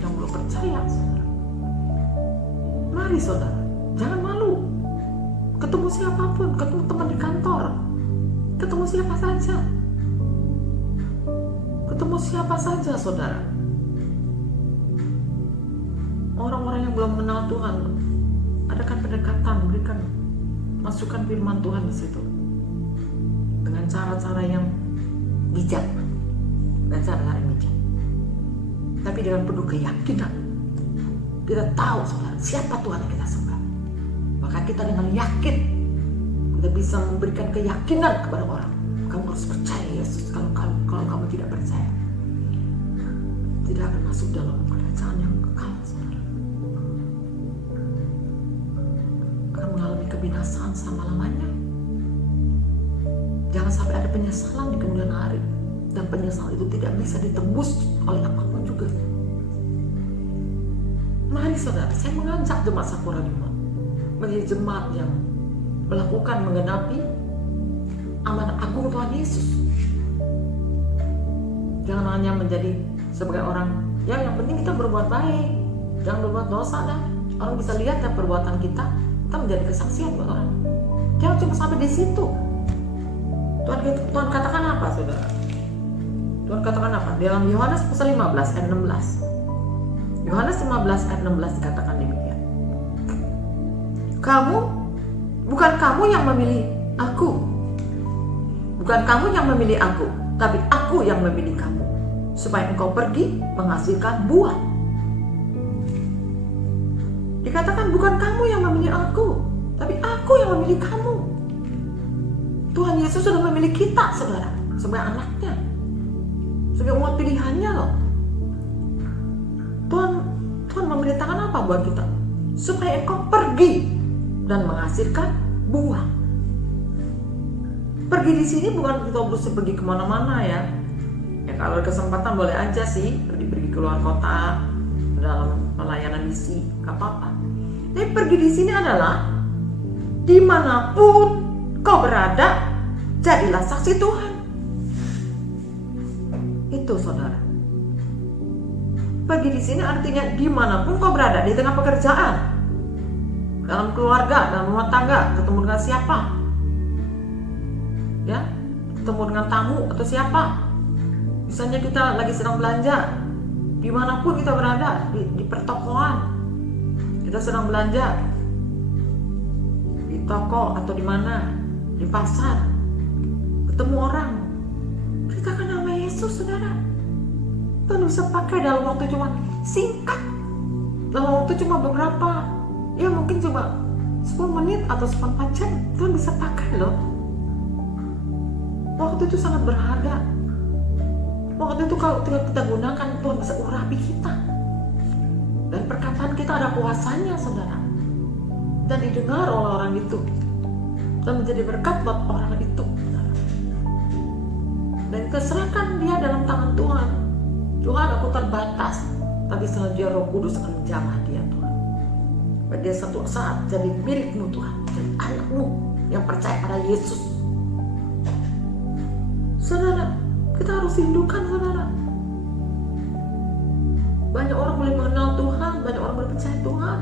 yang belum percaya, saudara. Mari, saudara, jangan malu. Ketemu siapapun, ketemu teman di kantor, ketemu siapa saja. Ketemu siapa saja, saudara. Orang-orang yang belum mengenal Tuhan, adakan pendekatan, berikan masukan firman Tuhan di situ dengan cara-cara yang bijak dan cara-cara yang bijak. Tapi dengan penuh keyakinan, kita tahu, saudara, siapa Tuhan yang kita sembah. Maka kita dengan yakin kita bisa memberikan keyakinan kepada orang. Kamu harus percaya Yesus. Kalau kamu tidak percaya, tidak akan masuk dalam kerajaan yang kekal, saudara. Akan mengalami kebinasaan selama-lamanya. Jangan sampai ada penyesalan di kemudian hari, dan penyesalan itu tidak bisa ditembus oleh apapun juga. Mari, saudara, saya mengajak jemaat Sakura 5 menjadi jemaat yang menggenapi amanat agung Tuhan Yesus. Jangan hanya menjadi sebagai orang yang penting kita berbuat baik, jangan berbuat dosa dah. Orang bisa lihat ya perbuatan kita menjadi kesaksian buat orang. Jangan cuma sampai di situ. Tuhan katakan apa, saudara? Tuhan katakan apa? Dalam Yohanes pasal 15 ayat 16. Yohanes 15 ayat 16 dikatakan demikian. Bukan kamu yang memilih aku. Bukan kamu yang memilih aku, tapi aku yang memilih kamu, supaya engkau pergi menghasilkan buah. Dikatakan bukan kamu yang memilih aku, tapi aku yang memilih kamu. Tuhan Yesus sudah memilih kita, saudara, sebagai anaknya, sebagai umat pilihannya loh. Tuhan memerintahkan apa buat kita? Supaya engkau pergi dan menghasilkan buah. Pergi di sini bukan kita harus pergi kemana-mana ya. Ya kalau ada kesempatan boleh aja sih pergi ke luar kota dalam pelayanan misi, gak apa-apa. Tapi pergi di sini adalah dimanapun kau berada, jadilah saksi Tuhan. Itu saudara. Pergi di sini artinya dimanapun kau berada, di tengah pekerjaan, dalam keluarga, dalam rumah tangga, ketemu dengan siapa, ya, ketemu dengan tamu atau siapa. Misalnya kita lagi sedang belanja, dimanapun kita berada, di pertokoan, kita sedang belanja, di toko atau di mana, di pasar, ketemu orang, beritakan nama Yesus, saudara. Tuhan bisa pakai dalam waktu cuma singkat, dalam waktu cuma beberapa, ya mungkin cuma 10 menit atau 4 jam, Tuhan bisa pakai loh. Waktu itu sangat berharga. Waktu itu kalau kita gunakan, Tuhan bisa urapi kita. Dan perkataan kita ada kuasanya, saudara. Dan didengar oleh orang itu. Dan menjadi berkat buat orang itu, saudara. Dan kita serahkan dia dalam tangan Tuhan. Tuhan, aku terbatas, tapi selanjutnya Roh Kudus akan menjamah dia, Tuhan. Dan dia satu saat jadi milikmu, Tuhan. Jadi anakmu yang percaya pada Yesus. Saudara, kita harus rindukan, saudara. Banyak orang boleh mengenal Tuhan, banyak orang boleh percaya Tuhan.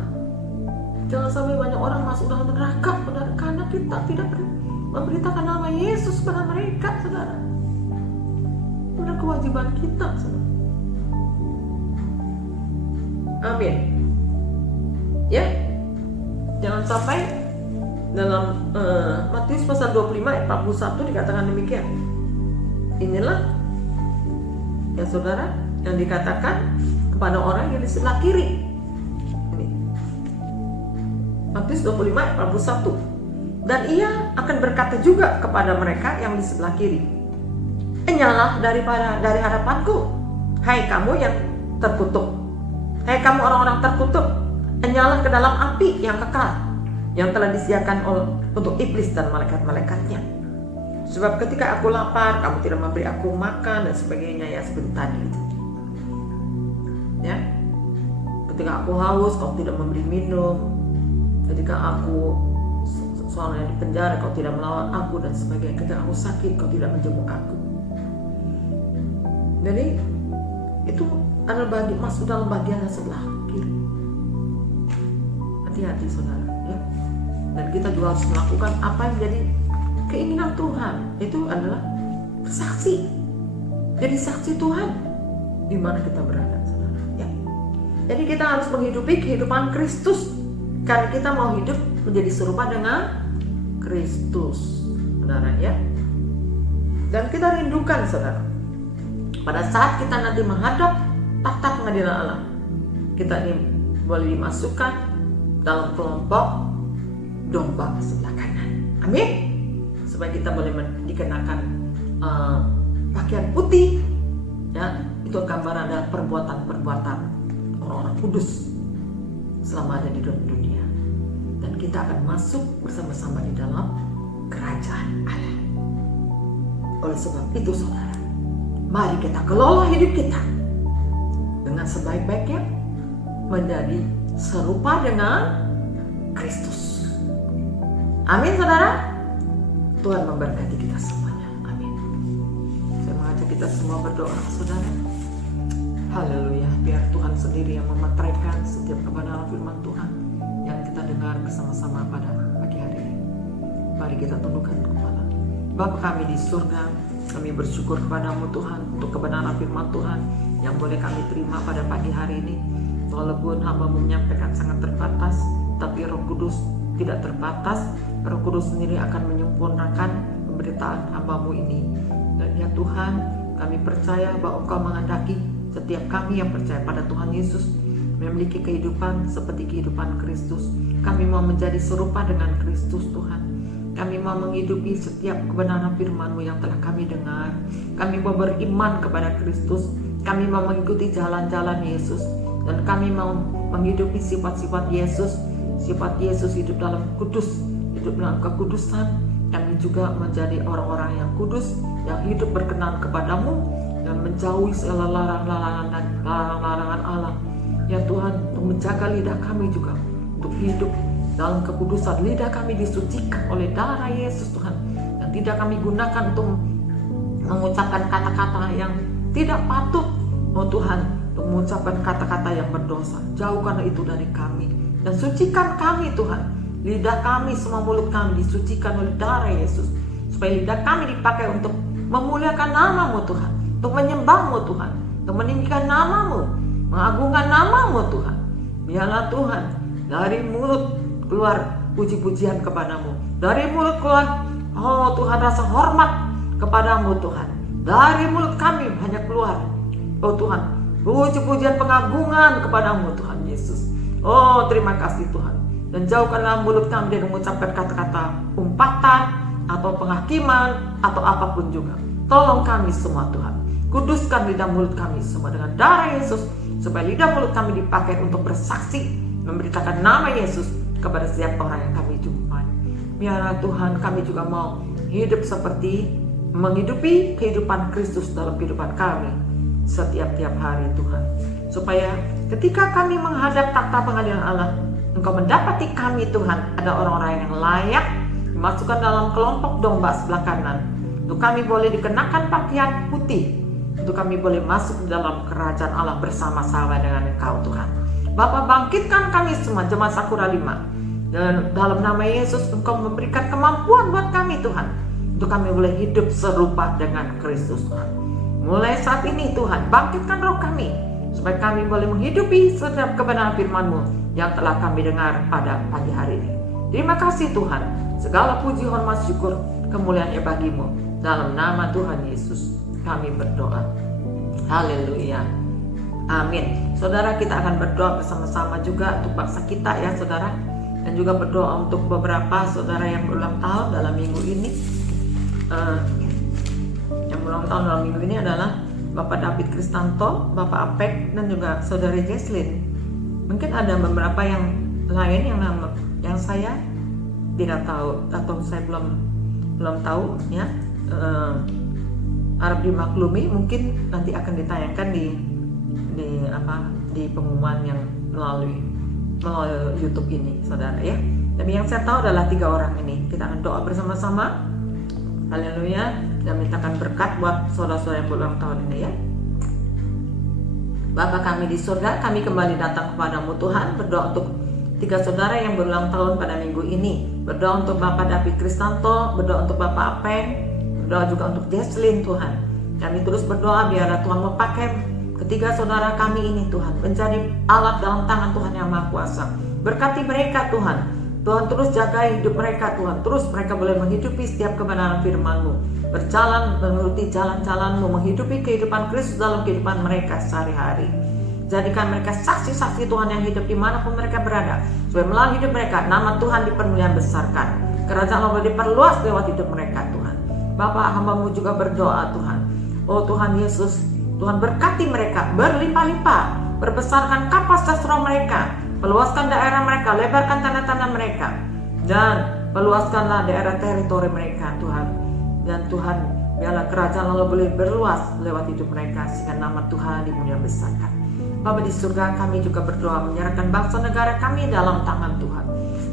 Jangan sampai banyak orang masuk dalam neraka, saudara, karena kita tidak memberitakan nama Yesus pada mereka, saudara. Itu kewajiban kita, saudara. Amin. Ya, jangan sampai dalam Matius pasal 25 ayat 41 dikatakan demikian. Inilah ya saudara yang dikatakan kepada orang yang di sebelah kiri. Ini Matius 25 ayat 41. Dan ia akan berkata juga kepada mereka yang di sebelah kiri, enyalah dari hadapanku, hai kamu yang terkutuk. Hai kamu orang-orang terkutuk, enyalah ke dalam api yang kekal, yang telah disediakan untuk iblis dan malaikat-malaikatnya. Sebab ketika aku lapar, kamu tidak memberi aku makan dan sebagainya, ya seperti tadi itu. Ya, ketika aku haus, kau tidak memberi minum. Ketika aku soalnya di penjara, kau tidak melawan aku dan sebagainya. Ketika aku sakit, kau tidak menjenguk aku. Jadi itu adalah masuk dalam bagian yang sebelah kiri. Hati-hati saudara, ya. Dan kita juga harus melakukan apa yang menjadi keinginan Tuhan. Itu adalah saksi. Jadi saksi Tuhan di mana kita berada, saudara. Ya. Jadi kita harus menghidupi kehidupan Kristus karena kita mau hidup menjadi serupa dengan Kristus, saudara ya. Dan kita rindukan, saudara, pada saat kita nanti menghadap tahta pengadilan Allah, kita ini boleh dimasukkan dalam kelompok domba sebelah kanan. Amin. Supaya kita boleh dikenakan pakaian putih, ya, itu gambaran adalah perbuatan-perbuatan orang-orang kudus selama ada di dunia, dan kita akan masuk bersama-sama di dalam kerajaan Allah. Oleh sebab itu, saudara, mari kita kelola hidup kita dengan sebaik-baiknya menjadi serupa dengan Kristus. Amin, saudara. Tuhan memberkati kita semuanya. Amin. Saya mengajak kita semua berdoa, saudara. Haleluya. Biar Tuhan sendiri yang memeteraikan setiap kebenaran firman Tuhan yang kita dengar bersama-sama pada pagi hari ini. Mari kita tundukkan kepala. Bapa kami di surga, kami bersyukur kepadamu Tuhan untuk kebenaran firman Tuhan yang boleh kami terima pada pagi hari ini. Walaupun hamba-Mu menyampaikan sangat terbatas, tapi Roh Kudus tidak terbatas. Roh Kudus sendiri akan menyempurnakan pemberitaan hamba-Mu ini. Dan ya Tuhan, kami percaya bahwa Engkau menghendaki setiap kami yang percaya pada Tuhan Yesus memiliki kehidupan seperti kehidupan Kristus. Kami mau menjadi serupa dengan Kristus Tuhan. Kami mau menghidupi setiap kebenaran firman-Mu yang telah kami dengar. Kami mau beriman kepada Kristus. Kami mau mengikuti jalan-jalan Yesus. Dan kami mau menghidupi sifat-sifat Yesus. Sifat Yesus hidup dalam kudus, hidup dalam kekudusan. Kami juga menjadi orang-orang yang kudus, yang hidup berkenan kepadamu, dan menjauhi segala larangan-larangan dan larangan-larangan Allah. Ya Tuhan, untuk menjaga lidah kami juga untuk hidup dalam kekudusan. Lidah kami disucikan oleh darah Yesus Tuhan, dan tidak kami gunakan untuk mengucapkan kata-kata yang tidak patut. Oh Tuhan, untuk mengucapkan kata-kata yang berdosa. Jauhkan itu dari kami dan sucikan kami Tuhan. Lidah kami, semua mulut kami disucikan oleh darah Yesus, supaya lidah kami dipakai untuk memuliakan nama-Mu Tuhan, untuk menyembah-Mu Tuhan, untuk meninggikan nama-Mu, mengagungkan nama-Mu Tuhan. Biarlah Tuhan, dari mulut keluar puji-pujian kepadamu. Dari mulut keluar, oh Tuhan, rasa hormat kepadamu Tuhan. Dari mulut kami hanya keluar, oh Tuhan, puji-pujian pengagungan kepadamu Tuhan Yesus. Oh terima kasih Tuhan. Dan jauhkanlah mulut kami dari mengucapkan kata-kata umpatan atau penghakiman atau apapun juga. Tolong kami semua Tuhan. Kuduskan lidah mulut kami semua dengan darah Yesus, supaya lidah mulut kami dipakai untuk bersaksi, memberitakan nama Yesus kepada setiap orang yang kami jumpai. Biarlah Tuhan, kami juga mau hidup seperti menghidupi kehidupan Kristus dalam kehidupan kami setiap hari Tuhan. Supaya ketika kami menghadap takhta pengadilan Allah, Engkau mendapati kami Tuhan ada orang-orang yang layak dimasukkan dalam kelompok domba sebelah kanan. Untuk kami boleh dikenakan pakaian putih, untuk kami boleh masuk dalam kerajaan Allah bersama-sama dengan Engkau Tuhan. Bapa, bangkitkan kami semua jemaat Sakura 5. Dan dalam nama Yesus Engkau memberikan kemampuan buat kami Tuhan, untuk kami boleh hidup serupa dengan Kristus Tuhan. Mulai saat ini Tuhan, bangkitkan roh kami, supaya kami boleh menghidupi setiap kebenaran firman-Mu yang telah kami dengar pada pagi hari ini. Terima kasih Tuhan. Segala puji, hormat, syukur, kemuliaan bagi-Mu. Dalam nama Tuhan Yesus kami berdoa. Haleluya. Amin. Saudara, kita akan berdoa bersama-sama juga untuk bangsa kita ya saudara. Dan juga berdoa untuk beberapa saudara yang berulang tahun dalam minggu ini. Yang berulang tahun dalam minggu ini adalah Bapak David Kristanto, Bapak Apek, dan juga Saudari Jesslyn. Mungkin ada beberapa yang lain yang saya tidak tahu atau saya belum tahu ya. Harap dimaklumi, mungkin nanti akan ditayangkan di pengumuman yang melalui YouTube ini saudara ya. Tapi yang saya tahu adalah 3 orang ini. Kita akan doa bersama-sama. Haleluya, dan mintakan berkat buat saudara-saudara yang berulang tahun ini ya. Bapa kami di surga, kami kembali datang kepadamu Tuhan, berdoa untuk 3 saudara yang berulang tahun pada minggu ini. Berdoa untuk Bapak David Kristanto, berdoa untuk Bapak Apeng, berdoa juga untuk Jesslyn Tuhan. Kami terus berdoa biarlah Tuhan memakai ketiga saudara kami ini Tuhan, menjadi alat dalam tangan Tuhan yang Maha Kuasa. Berkati mereka Tuhan. Tuhan terus jaga hidup mereka Tuhan. Terus mereka boleh menghidupi setiap kebenaran firman-Mu, berjalan menuruti jalan-jalan-Mu, menghidupi kehidupan Kristus dalam kehidupan mereka sehari-hari. Jadikan mereka saksi-saksi Tuhan yang hidup dimanapun mereka berada, supaya melalui hidup mereka nama Tuhan dipermuliakan besarkan, kerajaan Allah boleh diperluas lewat hidup mereka Tuhan. Bapak, hamba-Mu juga berdoa Tuhan. Oh Tuhan Yesus, Tuhan berkati mereka berlimpah-limpah, berbesarkan kapasitas roh mereka, meluaskan daerah mereka, lebarkan tanah-tanah mereka, dan meluaskanlah daerah teritori mereka Tuhan. Dan Tuhan, biarlah kerajaan Allah boleh berluas lewat hidup mereka, sehingga nama Tuhan dimuliakan besarkan. Bapa di surga, kami juga berdoa menyerahkan bangsa negara kami dalam tangan Tuhan.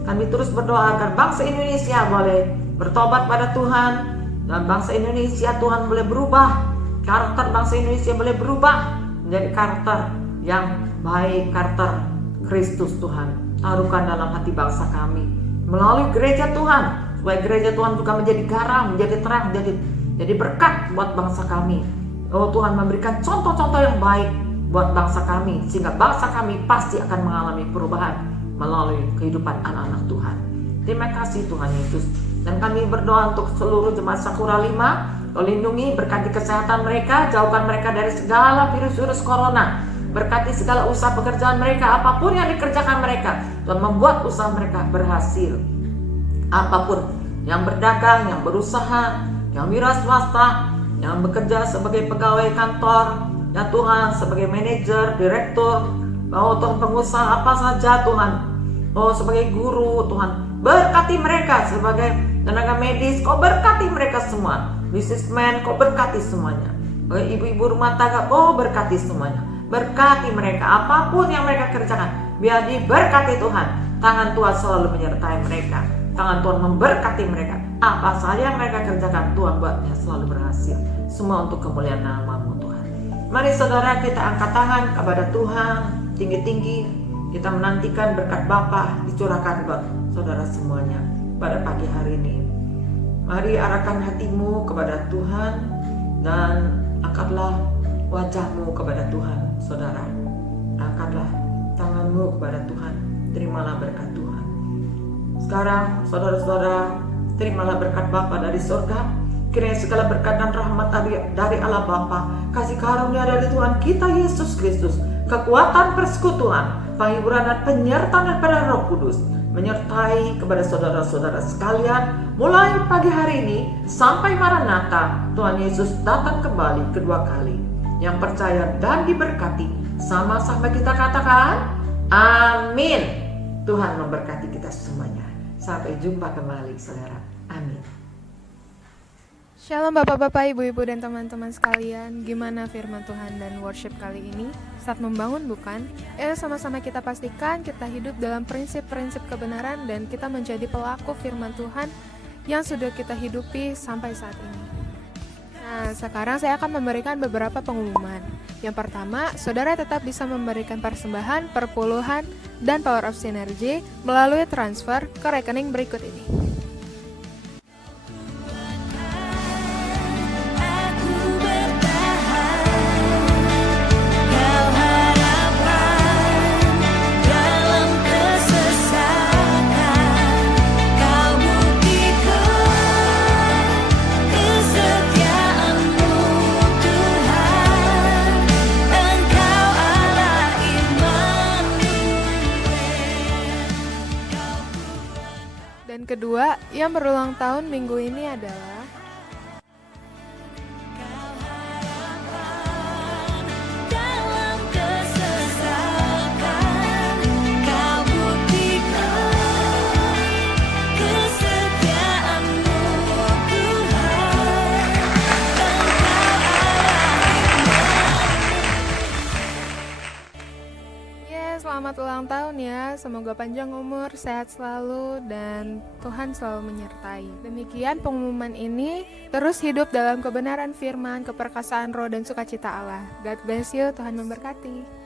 Kami terus berdoa agar bangsa Indonesia boleh bertobat pada Tuhan, dan bangsa Indonesia Tuhan boleh berubah, karakter bangsa Indonesia boleh berubah menjadi karakter yang baik, karakter Kristus. Tuhan taruhkan dalam hati bangsa kami melalui gereja Tuhan, supaya gereja Tuhan juga menjadi garam, menjadi terang, jadi berkat buat bangsa kami. Oh Tuhan, memberikan contoh-contoh yang baik buat bangsa kami, sehingga bangsa kami pasti akan mengalami perubahan melalui kehidupan anak-anak Tuhan. Terima kasih Tuhan Yesus. Dan kami berdoa untuk seluruh jemaat Sakura 5, Kau lindungi, berkati kesehatan mereka, jauhkan mereka dari segala virus-virus corona, berkati segala usaha pekerjaan mereka, apapun yang dikerjakan mereka, Tuhan membuat usaha mereka berhasil. Apapun yang berdagang, yang berusaha, yang wira swasta, yang bekerja sebagai pegawai kantor, ya Tuhan, sebagai manajer, direktur, oh Tuhan, pengusaha apa saja Tuhan, oh sebagai guru Tuhan, berkati mereka, sebagai tenaga medis, Kau berkati mereka semua, businessman, Kau berkati semuanya, ibu-ibu rumah tangga, oh berkati semuanya, berkati mereka, apapun yang mereka kerjakan, biar diberkati Tuhan, tangan Tuhan selalu menyertai mereka, tangan Tuhan memberkati mereka, apa saja yang mereka kerjakan Tuhan buatnya selalu berhasil, semua untuk kemuliaan nama-Mu Tuhan. Mari saudara, kita angkat tangan kepada Tuhan tinggi-tinggi, kita menantikan berkat Bapa dicurahkan buat saudara semuanya pada pagi hari ini. Mari arahkan hatimu kepada Tuhan dan angkatlah wajahmu kepada Tuhan. Saudara, angkatlah tanganmu kepada Tuhan, terimalah berkat Tuhan. Sekarang saudara-saudara, terimalah berkat Bapa dari surga. Kiranya segala berkat dan rahmat dari Allah Bapa, kasih karunia dari Tuhan kita Yesus Kristus, kekuatan persekutuan, penghiburan dan penyertaan daripada Roh Kudus menyertai kepada saudara-saudara sekalian mulai pagi hari ini sampai Maranatha Tuhan Yesus datang kembali kedua kali. Yang percaya dan diberkati, sama-sama kita katakan amin. Tuhan memberkati kita semuanya. Sampai jumpa kembali saudara. Amin. Shalom Bapak-Bapak, Ibu-Ibu dan teman-teman sekalian. Gimana firman Tuhan dan worship kali ini? Saat membangun bukan? Sama-sama kita pastikan kita hidup dalam prinsip-prinsip kebenaran dan kita menjadi pelaku firman Tuhan yang sudah kita hidupi sampai saat ini. Nah, sekarang saya akan memberikan beberapa pengumuman. Yang pertama, saudara tetap bisa memberikan persembahan, perpuluhan, dan power of synergy melalui transfer ke rekening berikut ini. Dan kedua, yang berulang tahun minggu ini adalah selamat ulang tahun ya, semoga panjang umur, sehat selalu, dan Tuhan selalu menyertai. Demikian pengumuman ini, terus hidup dalam kebenaran firman, keperkasaan roh, dan sukacita Allah. God bless you, Tuhan memberkati.